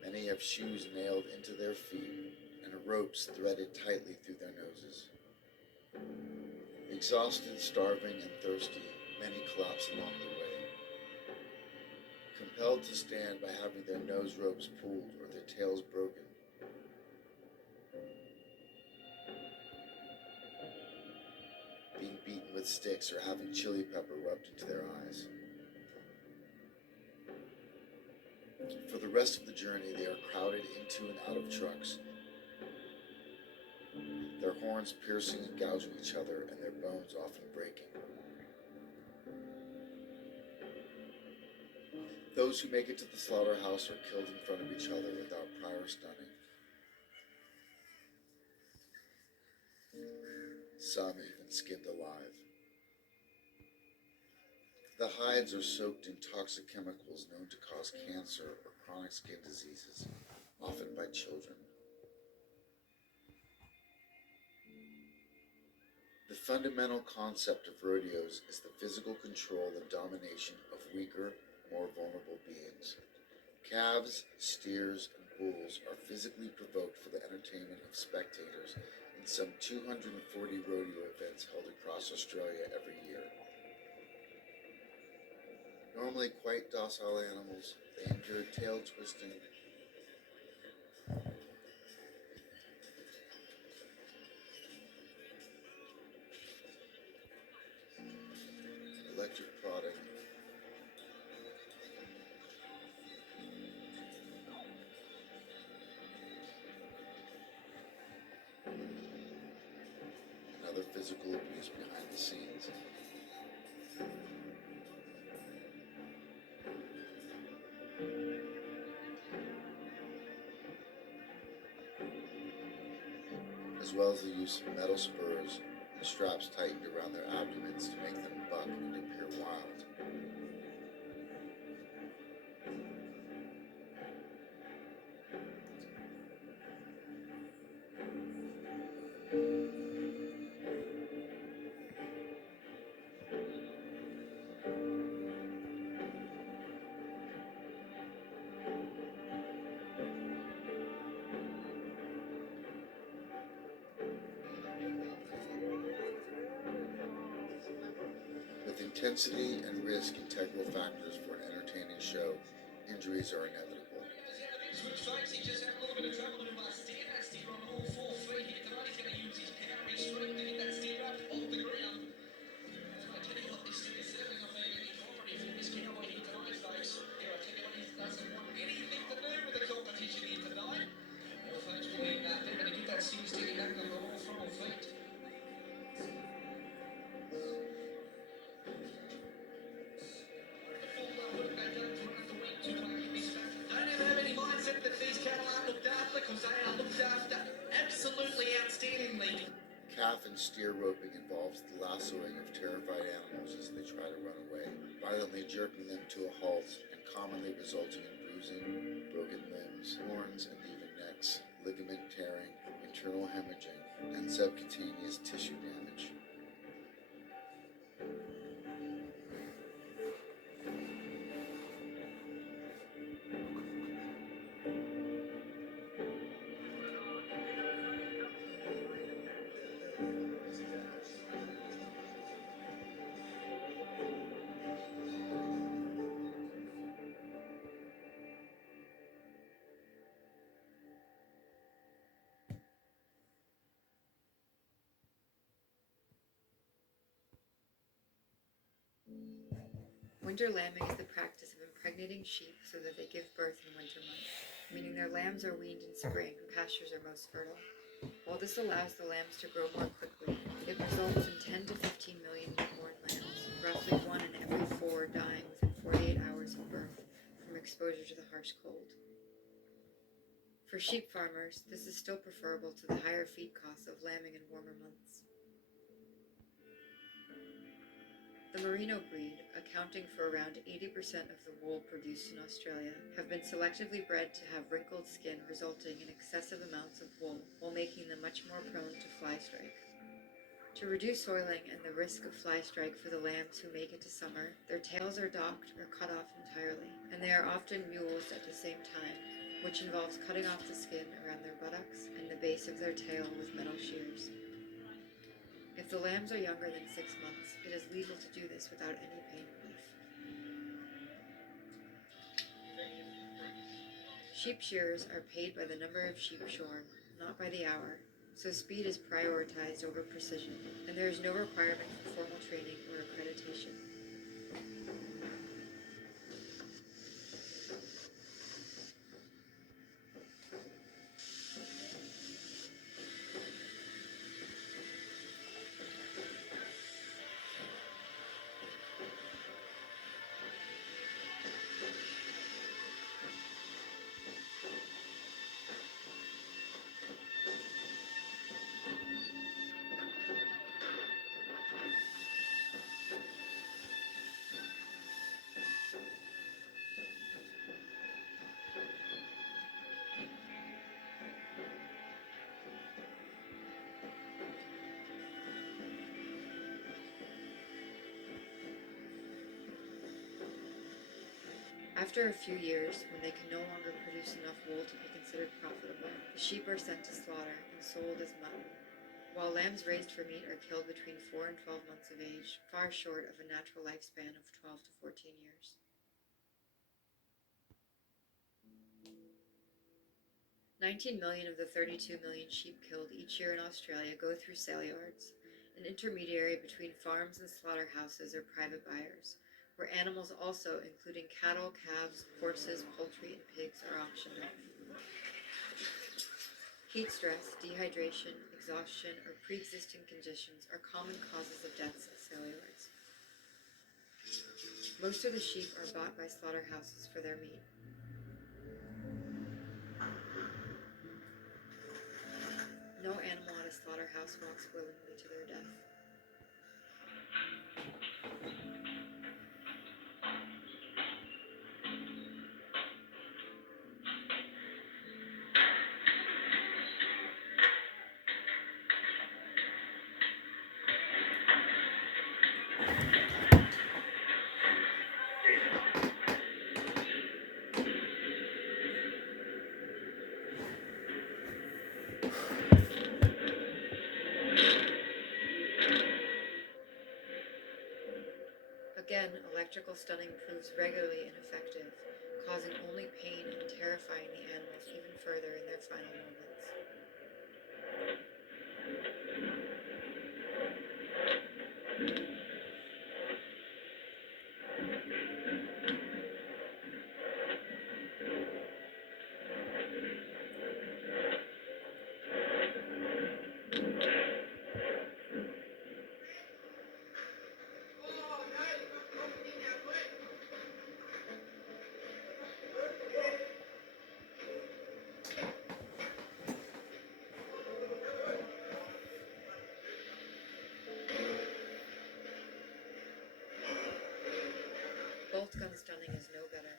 many have shoes nailed into their feet and ropes threaded tightly through their noses. Exhausted, starving, and thirsty, many collapse along the way. Compelled to stand by having their nose ropes pulled or their tails broken, being beaten with sticks or having chili pepper rubbed into their eyes. For the rest of the journey, they are crowded into and out of trucks, their horns piercing and gouging each other, and their bones often breaking. Those who make it to the slaughterhouse are killed in front of each other without prior stunning. Some even skinned alive. The hides are soaked in toxic chemicals known to cause cancer or chronic skin diseases, often by children. The fundamental concept of rodeos is the physical control and domination of weaker, more vulnerable beings. Calves, steers, and bulls are physically provoked for the entertainment of spectators in some 240 rodeo events held across Australia every year. Normally quite docile animals, they endure tail twisting, electric prodding, and other physical abuse behind the scenes. As well as the use of metal spurs and straps tightened around their abdomens to make them buck and appear wild. With intensity and risk integral factors for an entertaining show, injuries are inevitable. He just had a little bit of trouble with my steer. That steer on all 4 feet here tonight. He's going to use his power and strength to get that steer up off the ground. I tell you what, this steer is certainly not being any cooperative for this cowboy here tonight, folks. Here, I tell you what, he doesn't want anything to do with the competition here tonight. Well, folks, we'll be better to get that steer steady back on all 4 feet. Absolutely outstandingly. Calf and steer roping involves the lassoing of terrified animals as they try to run away, violently jerking them to a halt and commonly resulting in bruising, broken limbs, horns, and even necks, ligament tearing, internal hemorrhaging, and subcutaneous tissue damage. Winter lambing is the practice of impregnating sheep so that they give birth in winter months, meaning their lambs are weaned in spring when pastures are most fertile. While this allows the lambs to grow more quickly, it results in 10 to 15 million newborn lambs, roughly 1 in every 4 dying within 48 hours of birth from exposure to the harsh cold. For sheep farmers, this is still preferable to the higher feed costs of lambing in warmer months. The Merino breed, accounting for around 80% of the wool produced in Australia, have been selectively bred to have wrinkled skin resulting in excessive amounts of wool while making them much more prone to fly strike. To reduce soiling and the risk of fly strike for the lambs who make it to summer, their tails are docked or cut off entirely, and they are often mulesed at the same time, which involves cutting off the skin around their buttocks and the base of their tail with metal shears. If the lambs are younger than 6 months, it is legal to do this without any pain relief. Sheep shearers are paid by the number of sheep shorn, not by the hour, so speed is prioritized over precision, and there is no requirement for formal training or accreditation. After a few years, when they can no longer produce enough wool to be considered profitable, the sheep are sent to slaughter and sold as mutton, while lambs raised for meat are killed between 4 and 12 months of age, far short of a natural lifespan of 12 to 14 years. $19 million of the 32 million sheep killed each year in Australia go through sale yards, an intermediary between farms and slaughterhouses or private buyers, where animals also, including cattle, calves, horses, poultry, and pigs, are auctioned off. Heat stress, dehydration, exhaustion, or pre-existing conditions are common causes of deaths at sale yards. Most of the sheep are bought by slaughterhouses for their meat. No animal at a slaughterhouse walks willingly to their death. Again, electrical stunning proves regularly ineffective, causing only pain and terrifying the animals even further in their final moments. Bolt gun stunning is no better.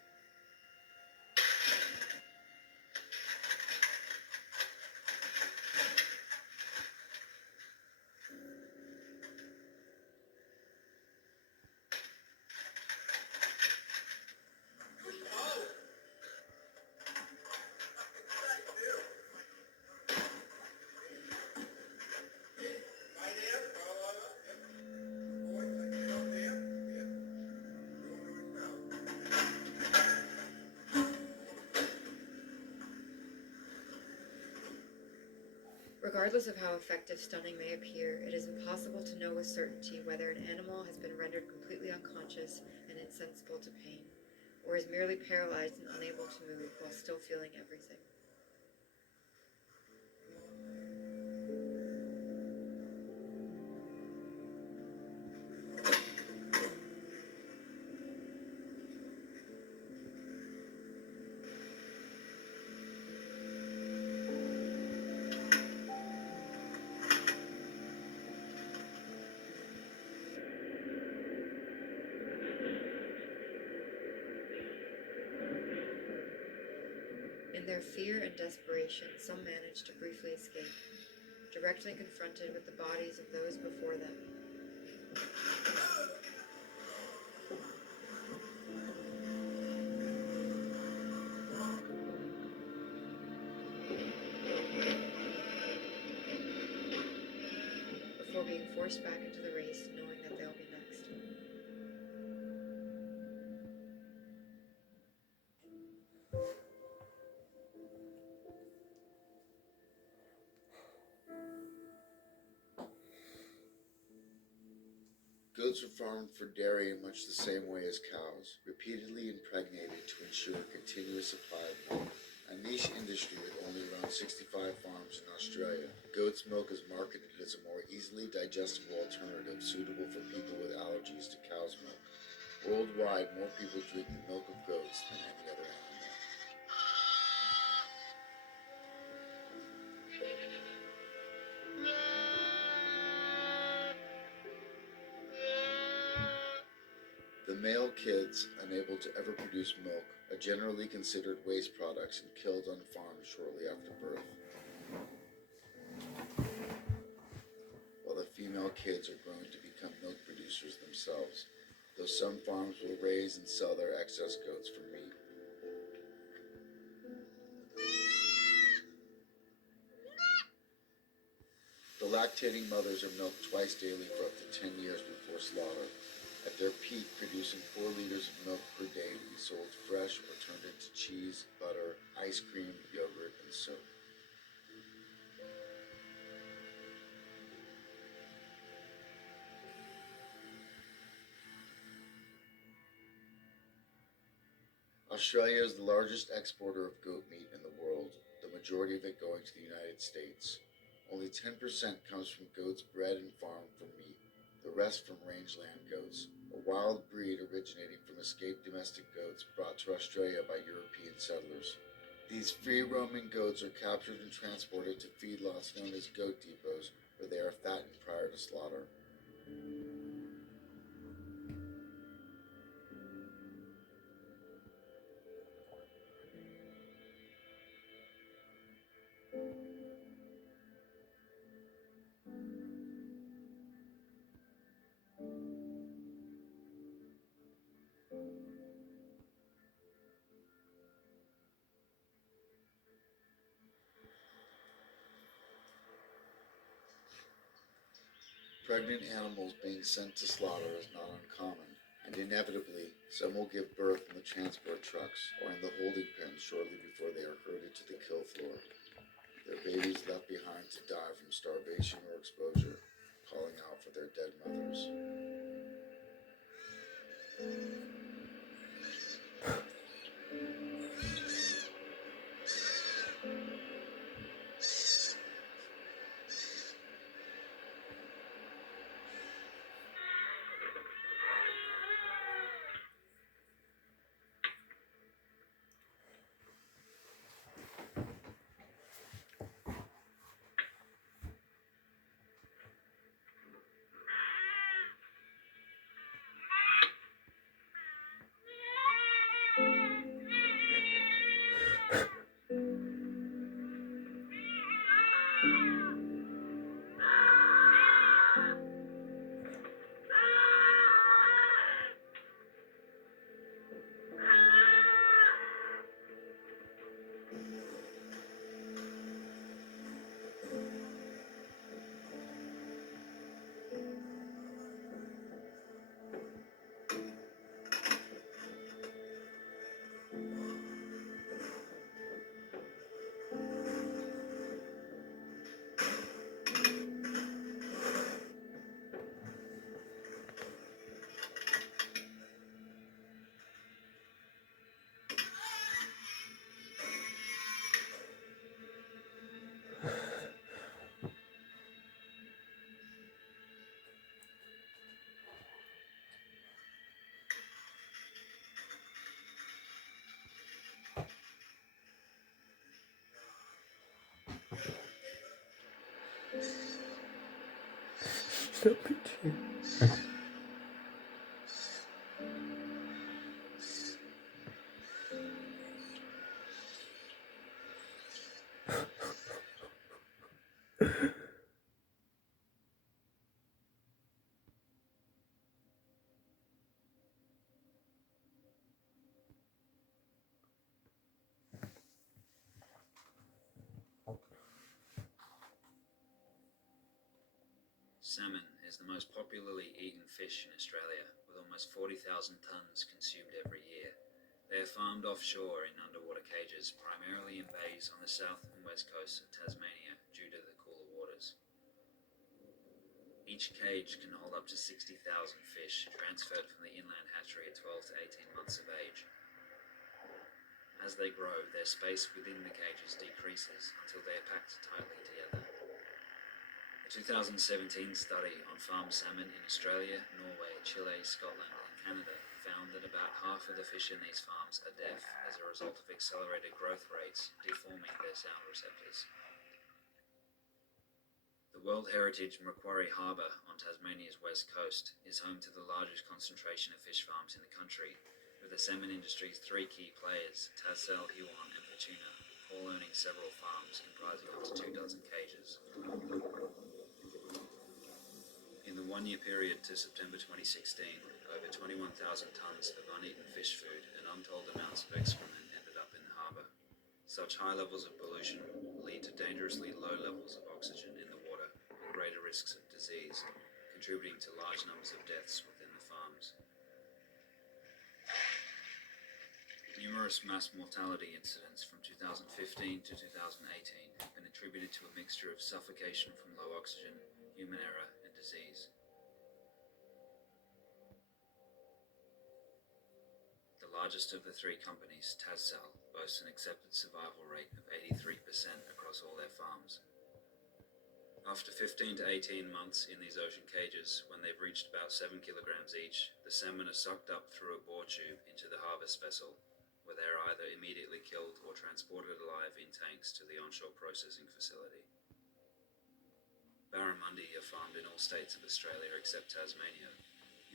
Regardless of how effective stunning may appear, it is impossible to know with certainty whether an animal has been rendered completely unconscious and insensible to pain, or is merely paralyzed and unable to move while still feeling everything. their fear and desperation, some managed to briefly escape, directly confronted with the bodies of those before them. Before being forced back into the race, knowing that they'll be next. Goats are farmed for dairy in much the same way as cows, repeatedly impregnated to ensure a continuous supply of milk. A niche industry with only around 65 farms in Australia, goat's milk is marketed as a more easily digestible alternative suitable for people with allergies to cow's milk. Worldwide, more people drink the milk of goats than any other animal. The male kids, unable to ever produce milk, are generally considered waste products and killed on farms shortly after birth, while the female kids are grown to become milk producers themselves, though some farms will raise and sell their excess goats for meat. The lactating mothers are milked twice daily for up to 10 years before slaughter, at their peak producing 4 liters of milk per day to be sold fresh or turned into cheese, butter, ice cream, yogurt, and soap. Australia is the largest exporter of goat meat in the world, the majority of it going to the United States. Only 10% comes from goats bred and farmed for meat, the rest from rangeland goats, a wild breed originating from escaped domestic goats brought to Australia by European settlers. These free-roaming goats are captured and transported to feedlots known as goat depots, where they are fattened prior to slaughter. Pregnant animals being sent to slaughter is not uncommon, and inevitably, some will give birth in the transport trucks or in the holding pens shortly before they are herded to the kill floor. Their babies left behind to die from starvation or exposure, calling out for their dead mothers. Salmon is the most popularly eaten fish in Australia, with almost 40,000 tonnes consumed every year. They are farmed offshore in underwater cages, primarily in bays on the south and west coasts of Tasmania due to the cooler waters. Each cage can hold up to 60,000 fish, transferred from the inland hatchery at 12 to 18 months of age. As they grow, their space within the cages decreases until they are packed tightly together. A 2017 study on farmed salmon in Australia, Norway, Chile, Scotland, and Canada found that about half of the fish in these farms are deaf as a result of accelerated growth rates deforming their sound receptors. The World Heritage Macquarie Harbour on Tasmania's west coast is home to the largest concentration of fish farms in the country, with the salmon industry's three key players, Tassal, Huon and Petuna, all owning several farms comprising up to 2 dozen cages. In the one-year period to September 2016, over 21,000 tonnes of uneaten fish food and untold amounts of excrement ended up in the harbour. Such high levels of pollution lead to dangerously low levels of oxygen in the water and greater risks of disease, contributing to large numbers of deaths within the farms. Numerous mass mortality incidents from 2015 to 2018 have been attributed to a mixture of suffocation from low oxygen, human error, and disease. The largest of the three companies, Tassal, boasts an accepted survival rate of 83% across all their farms. After 15 to 18 months in these ocean cages, when they've reached about 7 kilograms each, the salmon are sucked up through a bore tube into the harvest vessel, where they are either immediately killed or transported alive in tanks to the onshore processing facility. Barramundi are farmed in all states of Australia except Tasmania.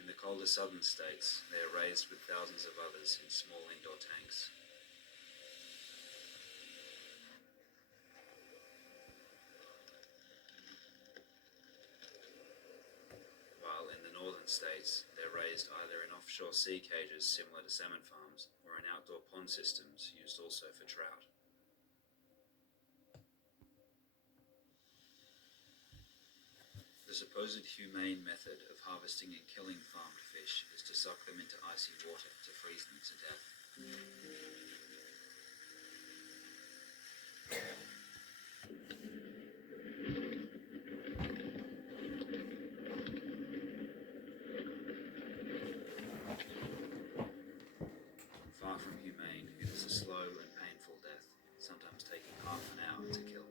In the colder southern states, they are raised with thousands of others in small indoor tanks. While in the northern states, they're raised either in offshore sea cages similar to salmon farms or in outdoor pond systems used also for trout. The supposed humane method of harvesting and killing farmed fish is to suck them into icy water to freeze them to death. Far from humane, it is a slow and painful death, sometimes taking half an hour to kill.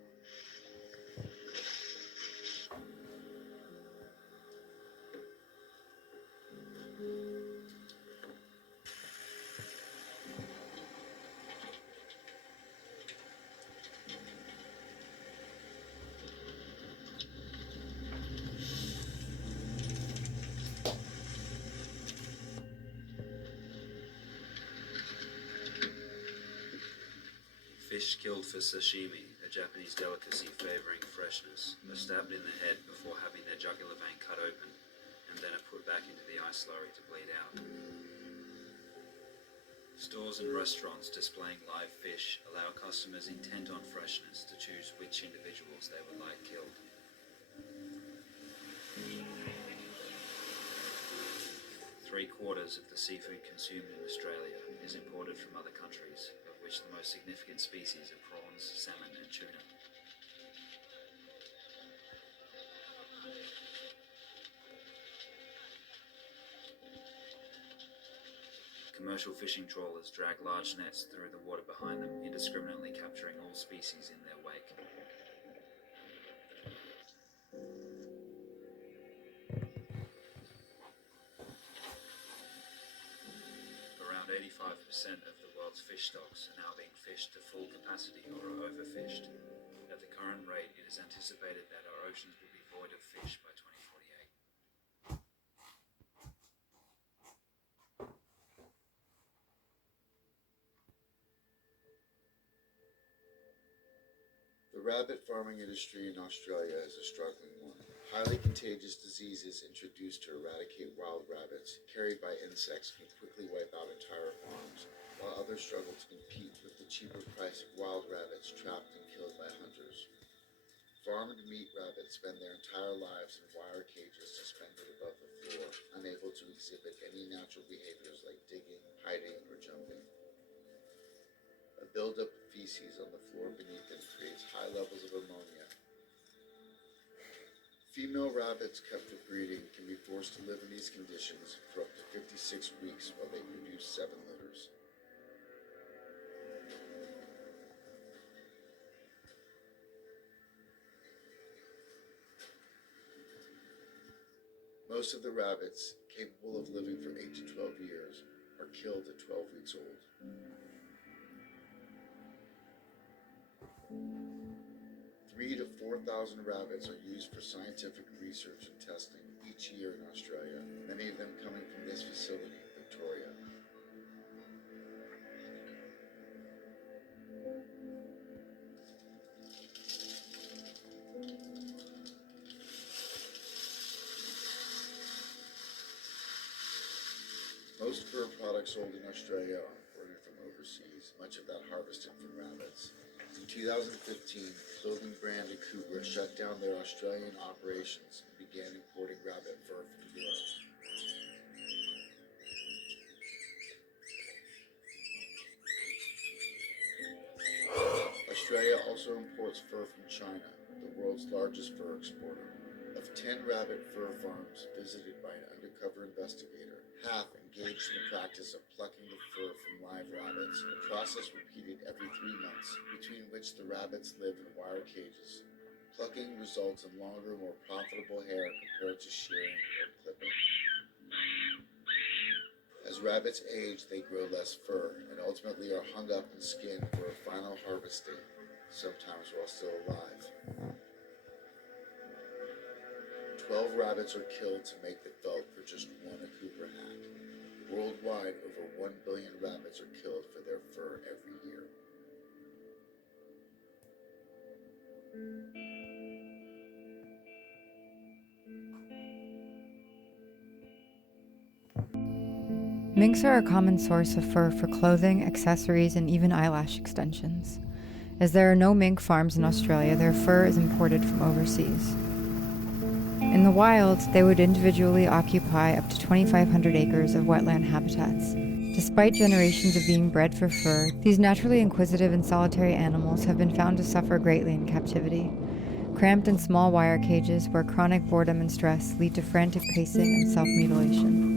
Fish killed for sashimi, a Japanese delicacy favouring freshness, are stabbed in the head before having their jugular vein cut open, and then are put back into the ice slurry to bleed out. Stores and restaurants displaying live fish allow customers intent on freshness to choose which individuals they would like killed. Three-quarters of the seafood consumed in Australia is imported from other countries, of which the most significant species are prawns, salmon and tuna. Commercial fishing trawlers drag large nets through the water behind them, indiscriminately capturing all species in their wake. Around 85% of the world's fish stocks are now being fished to full capacity or are overfished. At the current rate, it is anticipated that our oceans will be void of fish by 2048. The rabbit farming industry in Australia is a struggling one. Highly contagious diseases introduced to eradicate wild rabbits, carried by insects, can quickly wipe out entire farms, while others struggle to compete with the cheaper price of wild rabbits trapped and killed by hunters. Farmed meat rabbits spend their entire lives in wire cages suspended above the floor, unable to exhibit any natural behaviors like digging, hiding, or jumping. A buildup of feces on the floor beneath them creates high levels of ammonia. Female rabbits kept for breeding can be forced to live in these conditions for up to 56 weeks while they produce 7 litters. Most of the rabbits, capable of living from 8 to 12 years, are killed at 12 weeks old. 3,000 to 4,000 rabbits are used for scientific research and testing each year in Australia, many of them coming from this facility in Victoria. Most fur products sold in Australia are imported from overseas, much of that harvested from rabbits. In 2015, clothing brand Reakce shut down their Australian operations and began importing rabbit fur from Europe. Australia also imports fur from China, the world's largest fur exporter. Of 10 rabbit fur farms visited by an undercover investigator, half engaged in the practice of plucking the fur from live rabbits, a process repeated every 3 months, between which the rabbits live in wire cages. Plucking results in longer, more profitable hair compared to shearing or clipping. As rabbits age, they grow less fur, and ultimately are hung up and skinned for a final harvesting, sometimes while still alive. 12 rabbits are killed to make the felt for just one Cooper hat. Worldwide, over 1 billion rabbits are killed for their fur every year. Minks are a common source of fur for clothing, accessories, and even eyelash extensions. As there are no mink farms in Australia, their fur is imported from overseas. In the wild, they would individually occupy up to 2,500 acres of wetland habitats. Despite generations of being bred for fur, these naturally inquisitive and solitary animals have been found to suffer greatly in captivity. Cramped in small wire cages where chronic boredom and stress lead to frantic pacing and self-mutilation.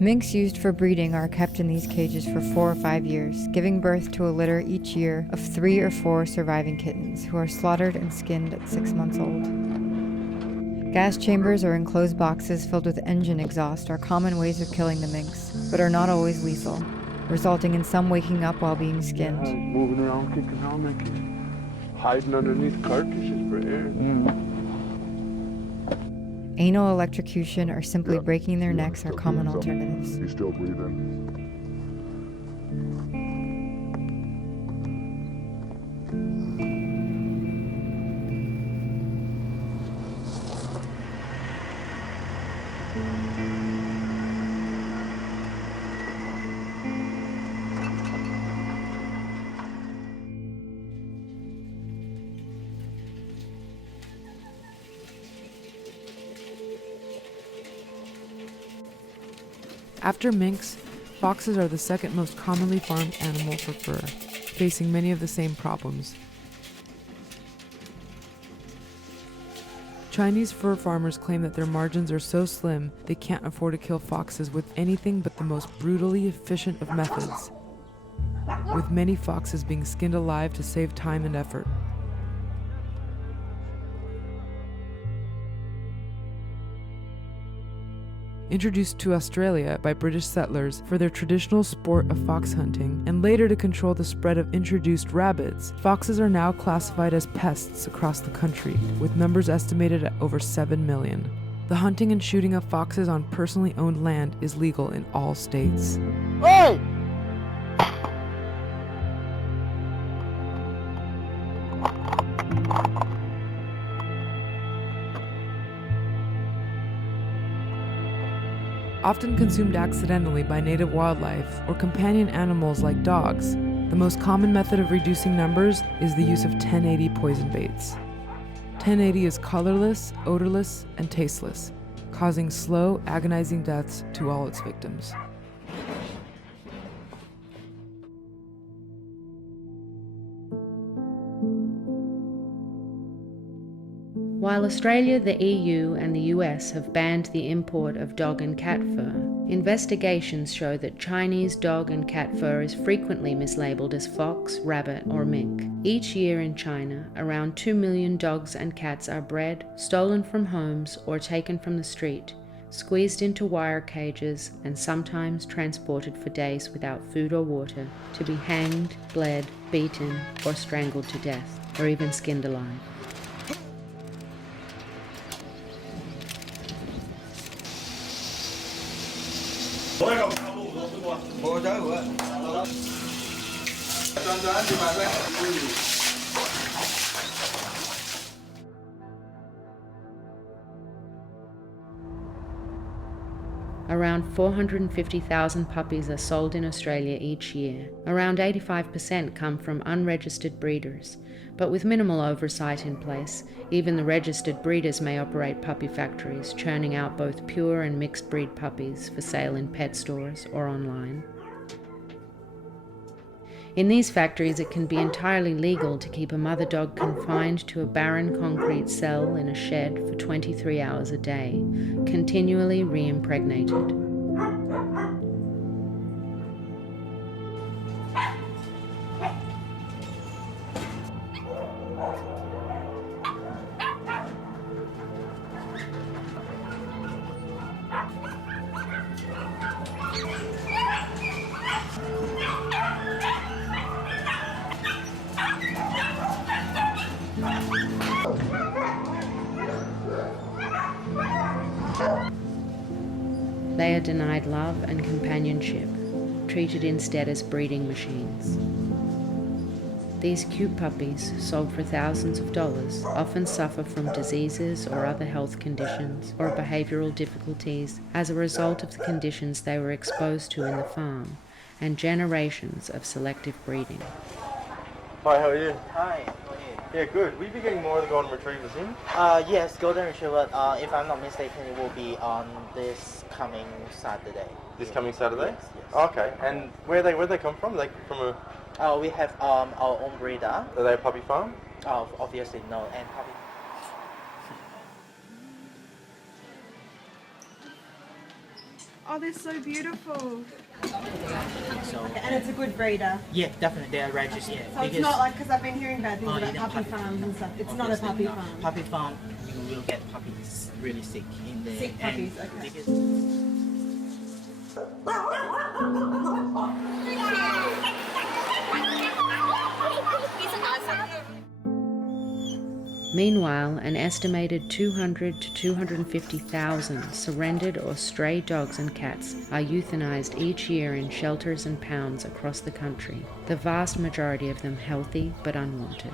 Minks used for breeding are kept in these cages for 4 or 5 years, giving birth to a litter each year of 3 or 4 surviving kittens, who are slaughtered and skinned at 6 months old. Gas chambers or enclosed boxes filled with engine exhaust are common ways of killing the minks, but are not always lethal, resulting in some waking up while being skinned. Moving around, kicking around like it. Hiding underneath cartridges for air. Anal electrocution or simply breaking their necks are common alternatives. He's still breathing. After minks, foxes are the second most commonly farmed animal for fur, facing many of the same problems. Chinese fur farmers claim that their margins are so slim they can't afford to kill foxes with anything but the most brutally efficient of methods, with many foxes being skinned alive to save time and effort. Introduced to Australia by British settlers for their traditional sport of fox hunting, and later to control the spread of introduced rabbits, foxes are now classified as pests across the country, with numbers estimated at over 7 million. The hunting and shooting of foxes on personally owned land is legal in all states. Hey! Often consumed accidentally by native wildlife or companion animals like dogs, The most common method of reducing numbers is the use of 1080 poison baits. 1080 is colorless, odorless, and tasteless, causing slow, agonizing deaths to all its victims. While Australia, the EU, and the US have banned the import of dog and cat fur, investigations show that Chinese dog and cat fur is frequently mislabeled as fox, rabbit, or mink. Each year in China, around 2 million dogs and cats are bred, stolen from homes, or taken from the street, squeezed into wire cages, and sometimes transported for days without food or water to be hanged, bled, beaten, or strangled to death, or even skinned alive. Around 450,000 puppies are sold in Australia each year. Around 85% come from unregistered breeders, but with minimal oversight in place, even the registered breeders may operate puppy factories, churning out both pure and mixed breed puppies for sale in pet stores or online. In these factories, it can be entirely legal to keep a mother dog confined to a barren concrete cell in a shed for 23 hours a day, continually re-impregnated. They are denied love and companionship, treated instead as breeding machines. These cute puppies, sold for thousands of dollars, often suffer from diseases or other health conditions or behavioral difficulties as a result of the conditions they were exposed to in the farm and generations of selective breeding. Hi, how are you? Hi, how are you? Yeah, good. Will you be getting more of the golden retrievers in? Yes, golden retriever. If I'm not mistaken, it will be on this coming Saturday. This coming Saturday? Yes, yes. Okay. And where they come from? Are they from a? We have our own breeder. Are they a puppy farm? Obviously no, and puppy. Oh, they're so beautiful. So, And it's a good breeder. yeah, definitely they are registered. So it's not like, because I've been hearing bad things about yeah, puppy farms and stuff. It's not a puppy farm. Puppy farm, you will get puppies really sick in there. Sick puppies, okay. Meanwhile, an estimated 200 to 250,000 surrendered or stray dogs and cats are euthanized each year in shelters and pounds across the country, the vast majority of them healthy but unwanted.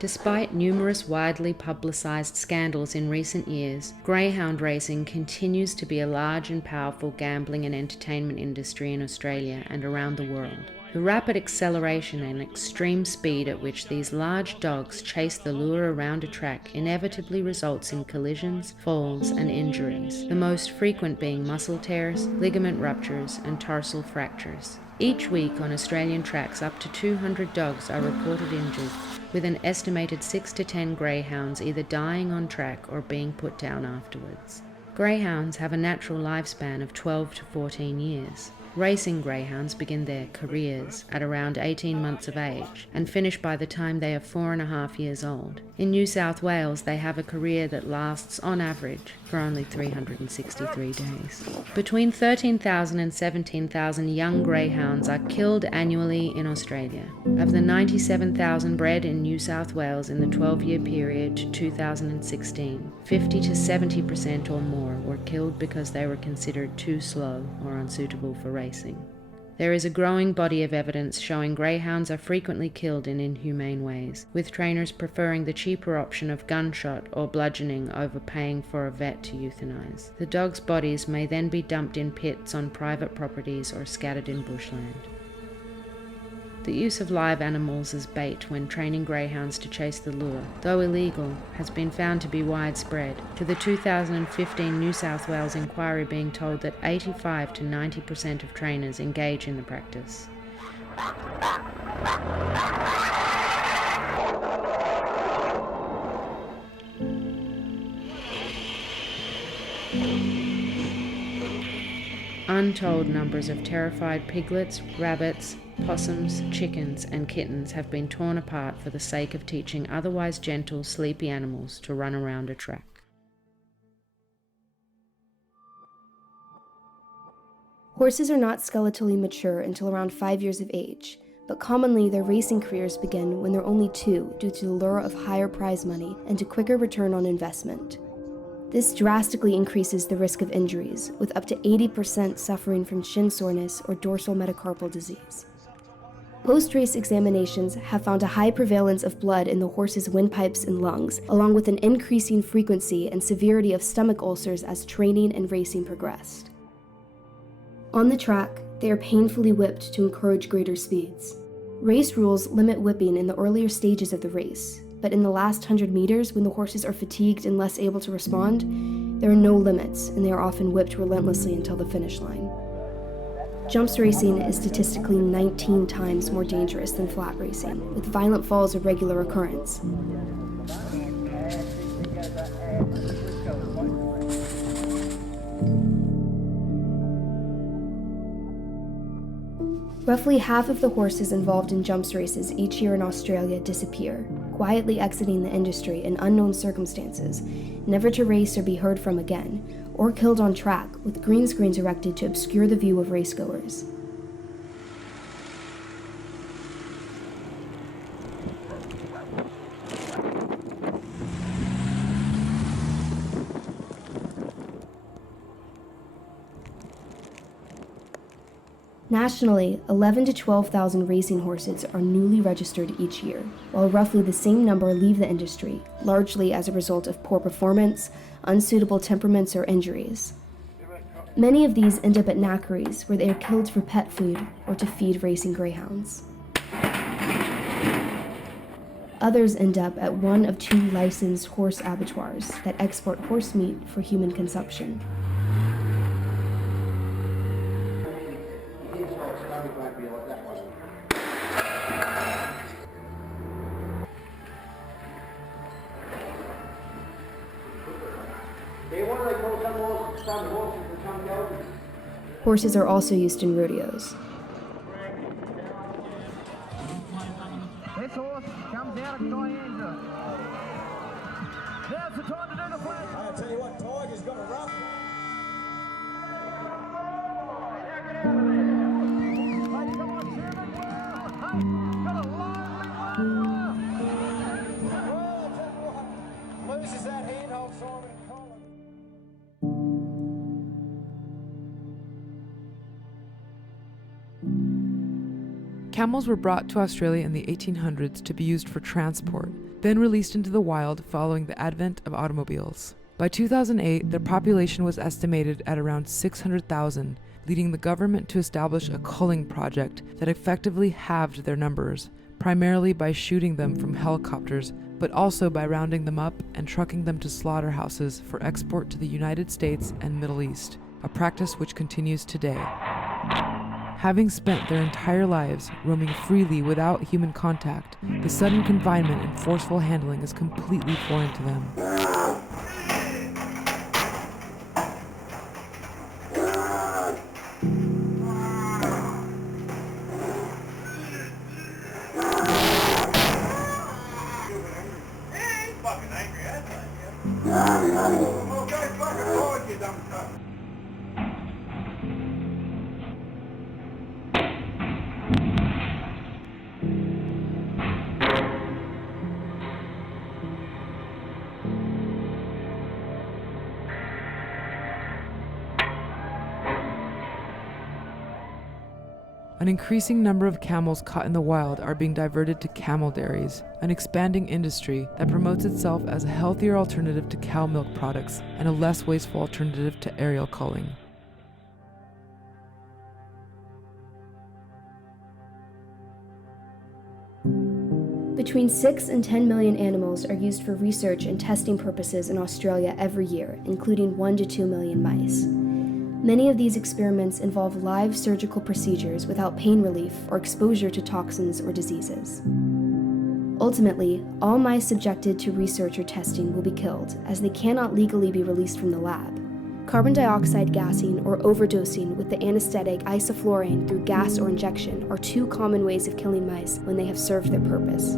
Despite numerous widely publicised scandals in recent years, greyhound racing continues to be a large and powerful gambling and entertainment industry in Australia and around the world. The rapid acceleration and extreme speed at which these large dogs chase the lure around a track inevitably results in collisions, falls, and injuries, the most frequent being muscle tears, ligament ruptures, and tarsal fractures. Each week on Australian tracks, up to 200 dogs are reported injured, with an estimated 6 to 10 greyhounds either dying on track or being put down afterwards. Greyhounds have a natural lifespan of 12 to 14 years. Racing greyhounds begin their careers at around 18 months of age and finish by the time they are 4.5 years old. In New South Wales, they have a career that lasts, on average, for only 363 days. Between 13,000 and 17,000 young greyhounds are killed annually in Australia. Of the 97,000 bred in New South Wales in the 12-year period to 2016, 50 to 70% or more were killed because they were considered too slow or unsuitable for racing. There is a growing body of evidence showing greyhounds are frequently killed in inhumane ways, with trainers preferring the cheaper option of gunshot or bludgeoning over paying for a vet to euthanize. The dogs' bodies may then be dumped in pits on private properties or scattered in bushland. The use of live animals as bait when training greyhounds to chase the lure, though illegal, has been found to be widespread, to the 2015 New South Wales inquiry being told that 85 to 90% of trainers engage in the practice. Untold numbers of terrified piglets, rabbits, possums, chickens, and kittens have been torn apart for the sake of teaching otherwise gentle, sleepy animals to run around a track. Horses are not skeletally mature until around 5 years of age, but commonly their racing careers begin when they're only 2 due to the lure of higher prize money and a quicker return on investment. This drastically increases the risk of injuries, with up to 80% suffering from shin soreness or dorsal metacarpal disease. Post-race examinations have found a high prevalence of blood in the horse's windpipes and lungs, along with an increasing frequency and severity of stomach ulcers as training and racing progressed. On the track, they are painfully whipped to encourage greater speeds. Race rules limit whipping in the earlier stages of the race, but in the last 100 meters, when the horses are fatigued and less able to respond, there are no limits, and they are often whipped relentlessly until the finish line. Jumps racing is statistically 19 times more dangerous than flat racing, with violent falls a regular occurrence. Roughly half of the horses involved in jumps races each year in Australia disappear, quietly exiting the industry in unknown circumstances, never to race or be heard from again, or killed on track with green screens erected to obscure the view of racegoers. Nationally, 11,000 to 12,000 racing horses are newly registered each year, while roughly the same number leave the industry, largely as a result of poor performance, unsuitable temperaments, or injuries. Many of these end up at knackeries, where they are killed for pet food or to feed racing greyhounds. Others end up at one of 2 licensed horse abattoirs that export horse meat for human consumption. Horses are also used in rodeos. This horse comes out of Dianza. Now's the time to do the flag. I'll tell you what, Tiger's got a rough. Loses that handhold, Simon and Colin. Camels were brought to Australia in the 1800s to be used for transport, then released into the wild following the advent of automobiles. By 2008, their population was estimated at around 600,000, leading the government to establish a culling project that effectively halved their numbers, primarily by shooting them from helicopters, but also by rounding them up and trucking them to slaughterhouses for export to the United States and Middle East, a practice which continues today. Having spent their entire lives roaming freely without human contact, the sudden confinement and forceful handling is completely foreign to them. An increasing number of camels caught in the wild are being diverted to camel dairies, an expanding industry that promotes itself as a healthier alternative to cow milk products and a less wasteful alternative to aerial culling. Between 6 and 10 million animals are used for research and testing purposes in Australia every year, including 1 to 2 million mice. Many of these experiments involve live surgical procedures without pain relief or exposure to toxins or diseases. Ultimately, all mice subjected to research or testing will be killed, as they cannot legally be released from the lab. Carbon dioxide gassing or overdosing with the anesthetic isoflurane through gas or injection are two common ways of killing mice when they have served their purpose.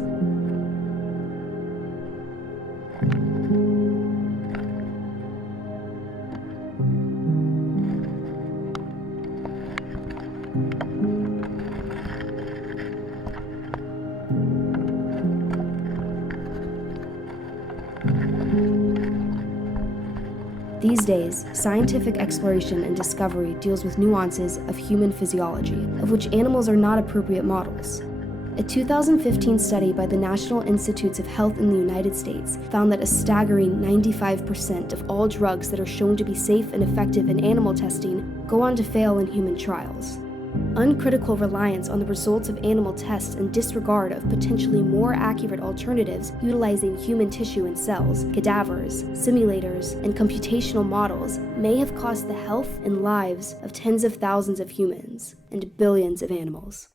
These days, scientific exploration and discovery deals with nuances of human physiology, of which animals are not appropriate models. A 2015 study by the National Institutes of Health in the United States found that a staggering 95% of all drugs that are shown to be safe and effective in animal testing go on to fail in human trials. Uncritical reliance on the results of animal tests and disregard of potentially more accurate alternatives utilizing human tissue and cells, cadavers, simulators, and computational models may have cost the health and lives of tens of thousands of humans and billions of animals.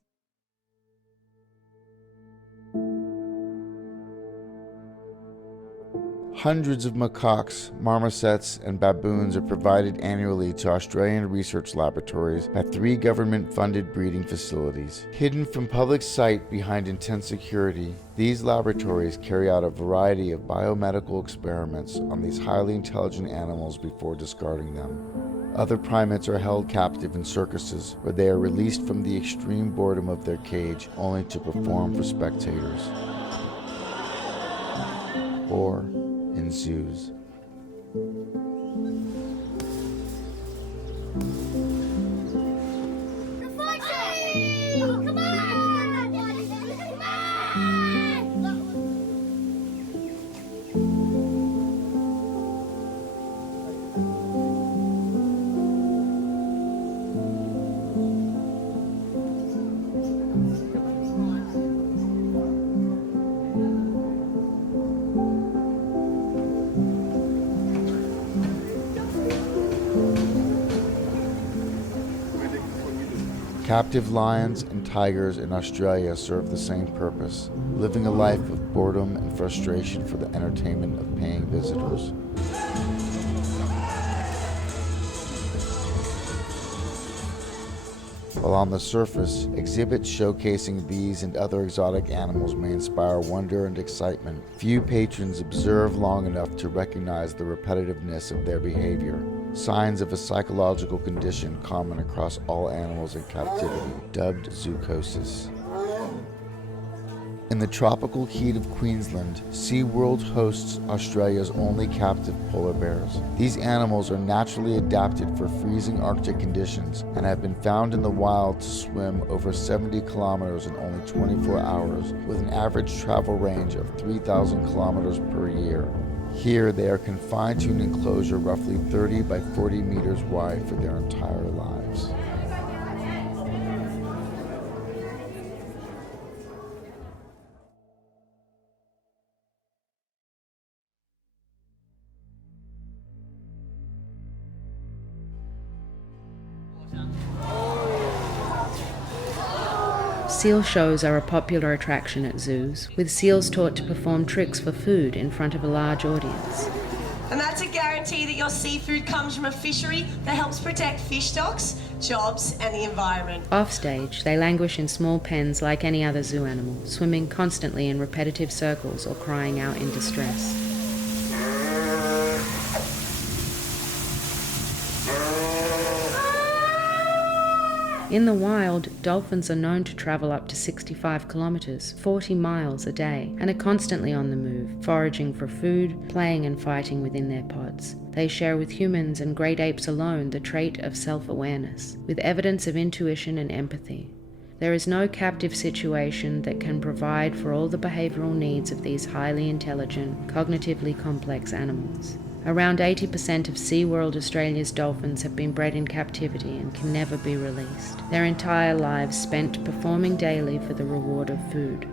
Hundreds of macaques, marmosets, and baboons are provided annually to Australian research laboratories at 3 government-funded breeding facilities. Hidden from public sight behind intense security, these laboratories carry out a variety of biomedical experiments on these highly intelligent animals before discarding them. Other primates are held captive in circuses, where they are released from the extreme boredom of their cage only to perform for spectators. Or in zoos. Captive lions and tigers in Australia serve the same purpose, living a life of boredom and frustration for the entertainment of paying visitors. While on the surface, exhibits showcasing these and other exotic animals may inspire wonder and excitement, few patrons observe long enough to recognize the repetitiveness of their behavior, signs of a psychological condition common across all animals in captivity, dubbed zoochosis. In the tropical heat of Queensland, SeaWorld hosts Australia's only captive polar bears. These animals are naturally adapted for freezing Arctic conditions and have been found in the wild to swim over 70 kilometers in only 24 hours, with an average travel range of 3,000 kilometers per year. Here, they are confined to an enclosure roughly 30 by 40 meters wide for their entire lives. Seal shows are a popular attraction at zoos, with seals taught to perform tricks for food in front of a large audience. And that's a guarantee that your seafood comes from a fishery that helps protect fish stocks, jobs, and the environment. Offstage, they languish in small pens like any other zoo animal, swimming constantly in repetitive circles or crying out in distress. In the wild, dolphins are known to travel up to 65 kilometers, 40 miles a day, and are constantly on the move, foraging for food, playing and fighting within their pods. They share with humans and great apes alone the trait of self-awareness, with evidence of intuition and empathy. There is no captive situation that can provide for all the behavioural needs of these highly intelligent, cognitively complex animals. Around 80% of SeaWorld Australia's dolphins have been bred in captivity and can never be released, their entire lives spent performing daily for the reward of food.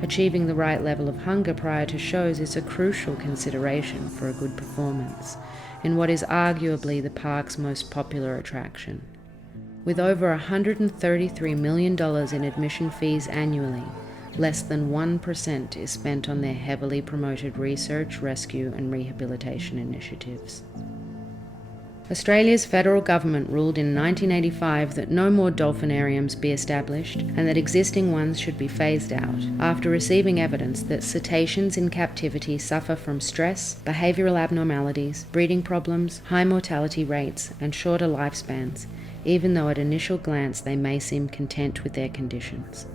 Achieving the right level of hunger prior to shows is a crucial consideration for a good performance in what is arguably the park's most popular attraction. With over $133 million in admission fees annually, less than 1% is spent on their heavily promoted research, rescue and rehabilitation initiatives. Australia's federal government ruled in 1985 that no more dolphinariums be established and that existing ones should be phased out, after receiving evidence that cetaceans in captivity suffer from stress, behavioural abnormalities, breeding problems, high mortality rates and shorter lifespans, even though at initial glance they may seem content with their conditions.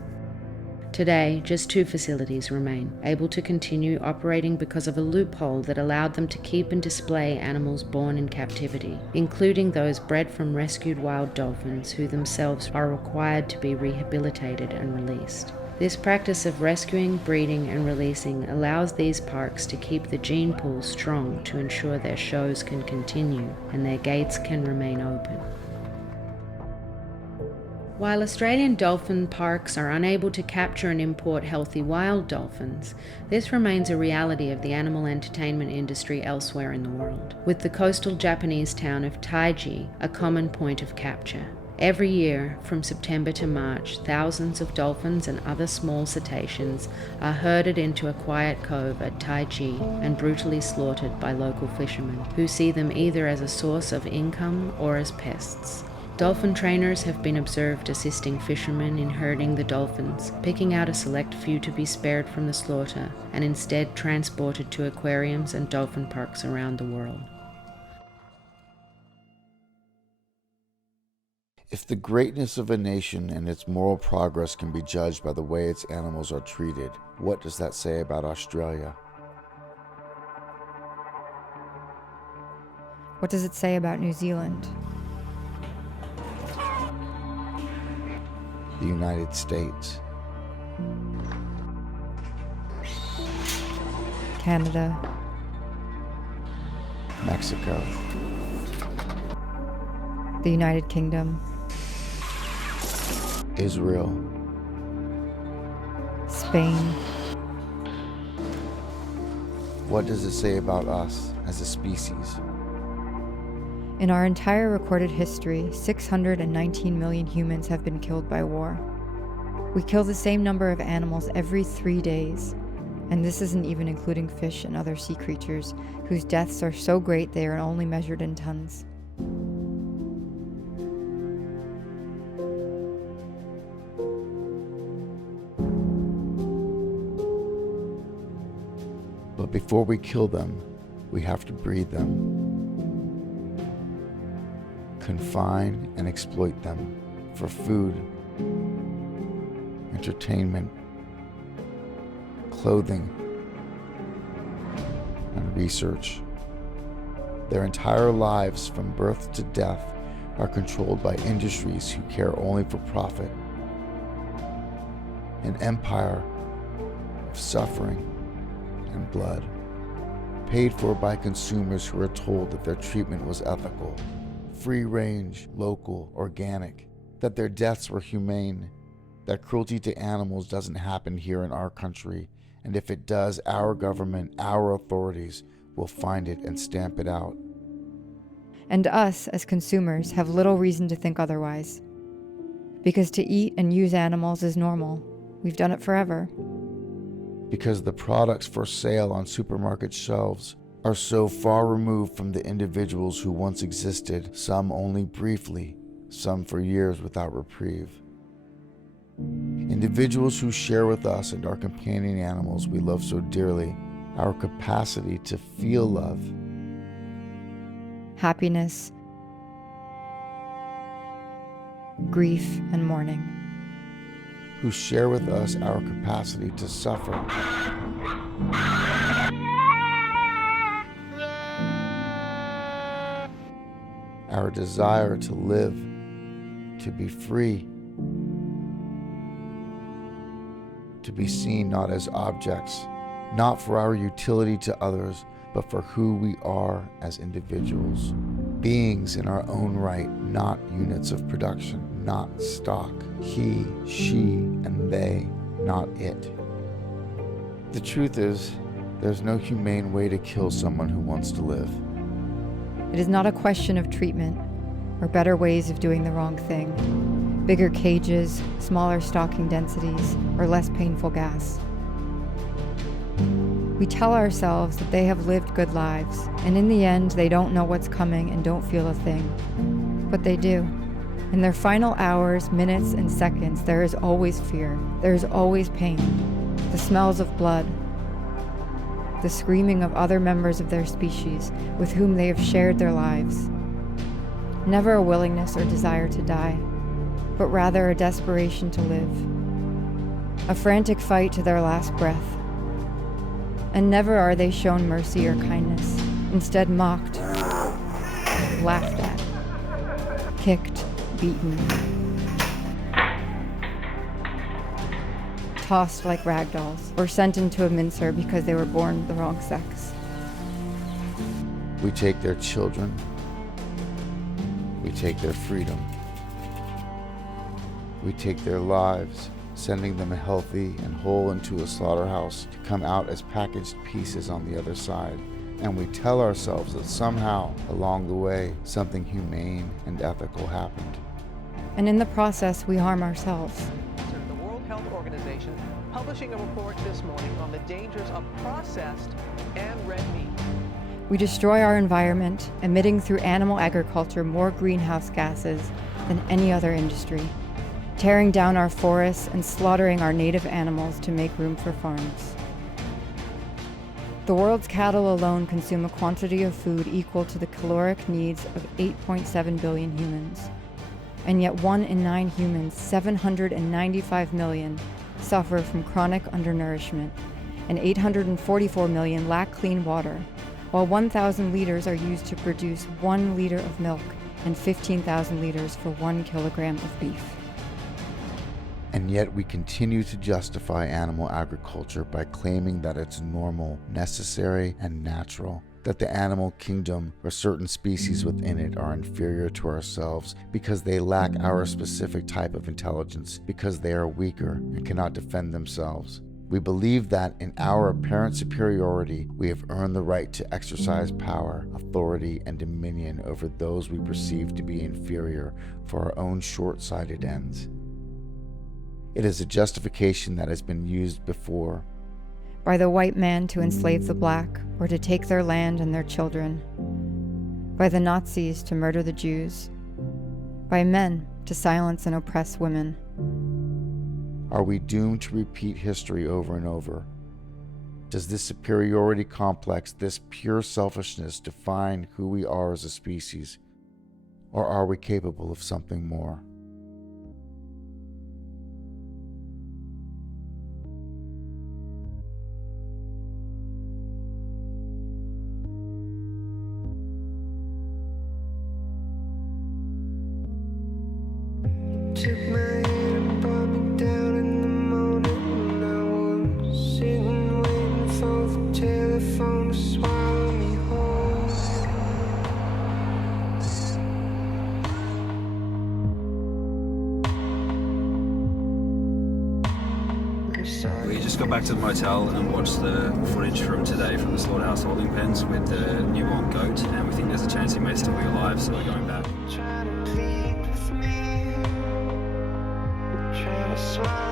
Today, just 2 facilities remain, able to continue operating because of a loophole that allowed them to keep and display animals born in captivity, including those bred from rescued wild dolphins who themselves are required to be rehabilitated and released. This practice of rescuing, breeding and releasing allows these parks to keep the gene pool strong to ensure their shows can continue and their gates can remain open. While Australian dolphin parks are unable to capture and import healthy wild dolphins, this remains a reality of the animal entertainment industry elsewhere in the world, with the coastal Japanese town of Taiji a common point of capture. Every year, from September to March, thousands of dolphins and other small cetaceans are herded into a quiet cove at Taiji and brutally slaughtered by local fishermen, who see them either as a source of income or as pests. Dolphin trainers have been observed assisting fishermen in herding the dolphins, picking out a select few to be spared from the slaughter and instead transported to aquariums and dolphin parks around the world. If the greatness of a nation and its moral progress can be judged by the way its animals are treated, what does that say about Australia? What does it say about New Zealand? The United States. Canada. Mexico. The United Kingdom. Israel. Spain. What does it say about us as a species? In our entire recorded history, 619 million humans have been killed by war. We kill the same number of animals every 3 days, and this isn't even including fish and other sea creatures, whose deaths are so great they are only measured in tons. But before we kill them, we have to breed them, confine and exploit them for food, entertainment, clothing, and research. Their entire lives from birth to death are controlled by industries who care only for profit. An empire of suffering and blood, paid for by consumers who are told that their treatment was ethical, free range, local, organic, that their deaths were humane, that cruelty to animals doesn't happen here in our country, and if it does, our government, our authorities will find it and stamp it out. And us, as consumers, have little reason to think otherwise. Because to eat and use animals is normal. We've done it forever. Because the products for sale on supermarket shelves are so far removed from the individuals who once existed, some only briefly, some for years without reprieve. Individuals who share with us and our companion animals we love so dearly our capacity to feel love, happiness, grief, and mourning. Who share with us our capacity to suffer, our desire to live, to be free, to be seen not as objects, not for our utility to others, but for who we are as individuals. Beings in our own right, not units of production, not stock. He, she, and they, not it. The truth is, there's no humane way to kill someone who wants to live. It is not a question of treatment or better ways of doing the wrong thing. Bigger cages, smaller stocking densities, or less painful gas. We tell ourselves that they have lived good lives, and in the end, they don't know what's coming and don't feel a thing. But they do. In their final hours, minutes, and seconds, there is always fear. There is always pain. The smells of blood. The screaming of other members of their species with whom they have shared their lives. Never a willingness or desire to die, but rather a desperation to live. A frantic fight to their last breath. And never are they shown mercy or kindness, instead mocked, laughed at, kicked, beaten, tossed like rag dolls, or sent into a mincer because they were born the wrong sex. We take their children. We take their freedom. We take their lives, sending them healthy and whole into a slaughterhouse to come out as packaged pieces on the other side. And we tell ourselves that somehow, along the way, something humane and ethical happened. And in the process, we harm ourselves. The World Health Organization publishing a report this morning on the dangers of processed and red meat. We destroy our environment, emitting through animal agriculture more greenhouse gases than any other industry, tearing down our forests and slaughtering our native animals to make room for farms. The world's cattle alone consume a quantity of food equal to the caloric needs of 8.7 billion humans. And yet 1 in 9 humans, 795 million, suffer from chronic undernourishment, and 844 million lack clean water, while 1,000 liters are used to produce 1 liter of milk and 15,000 liters for 1 kilogram of beef. And yet we continue to justify animal agriculture by claiming that it's normal, necessary, and natural, that the animal kingdom or certain species within it are inferior to ourselves because they lack our specific type of intelligence, because they are weaker and cannot defend themselves. We believe that in our apparent superiority, we have earned the right to exercise power, authority, and dominion over those we perceive to be inferior for our own short-sighted ends. It is a justification that has been used before. By the white man to enslave the black, or to take their land and their children. By the Nazis to murder the Jews. By men to silence and oppress women. Are we doomed to repeat history over and over? Does this superiority complex, this pure selfishness, define who we are as a species? Or are we capable of something more? Took my hand and brought me down in the morning. I was sitting waiting for the telephone to swallow me whole. We just got back to the motel and watched the footage from today from the slaughterhouse holding pens with the newborn goat, and we think there's a chance he may still be alive, so we're going back. Trying to plead with me, trying to swallow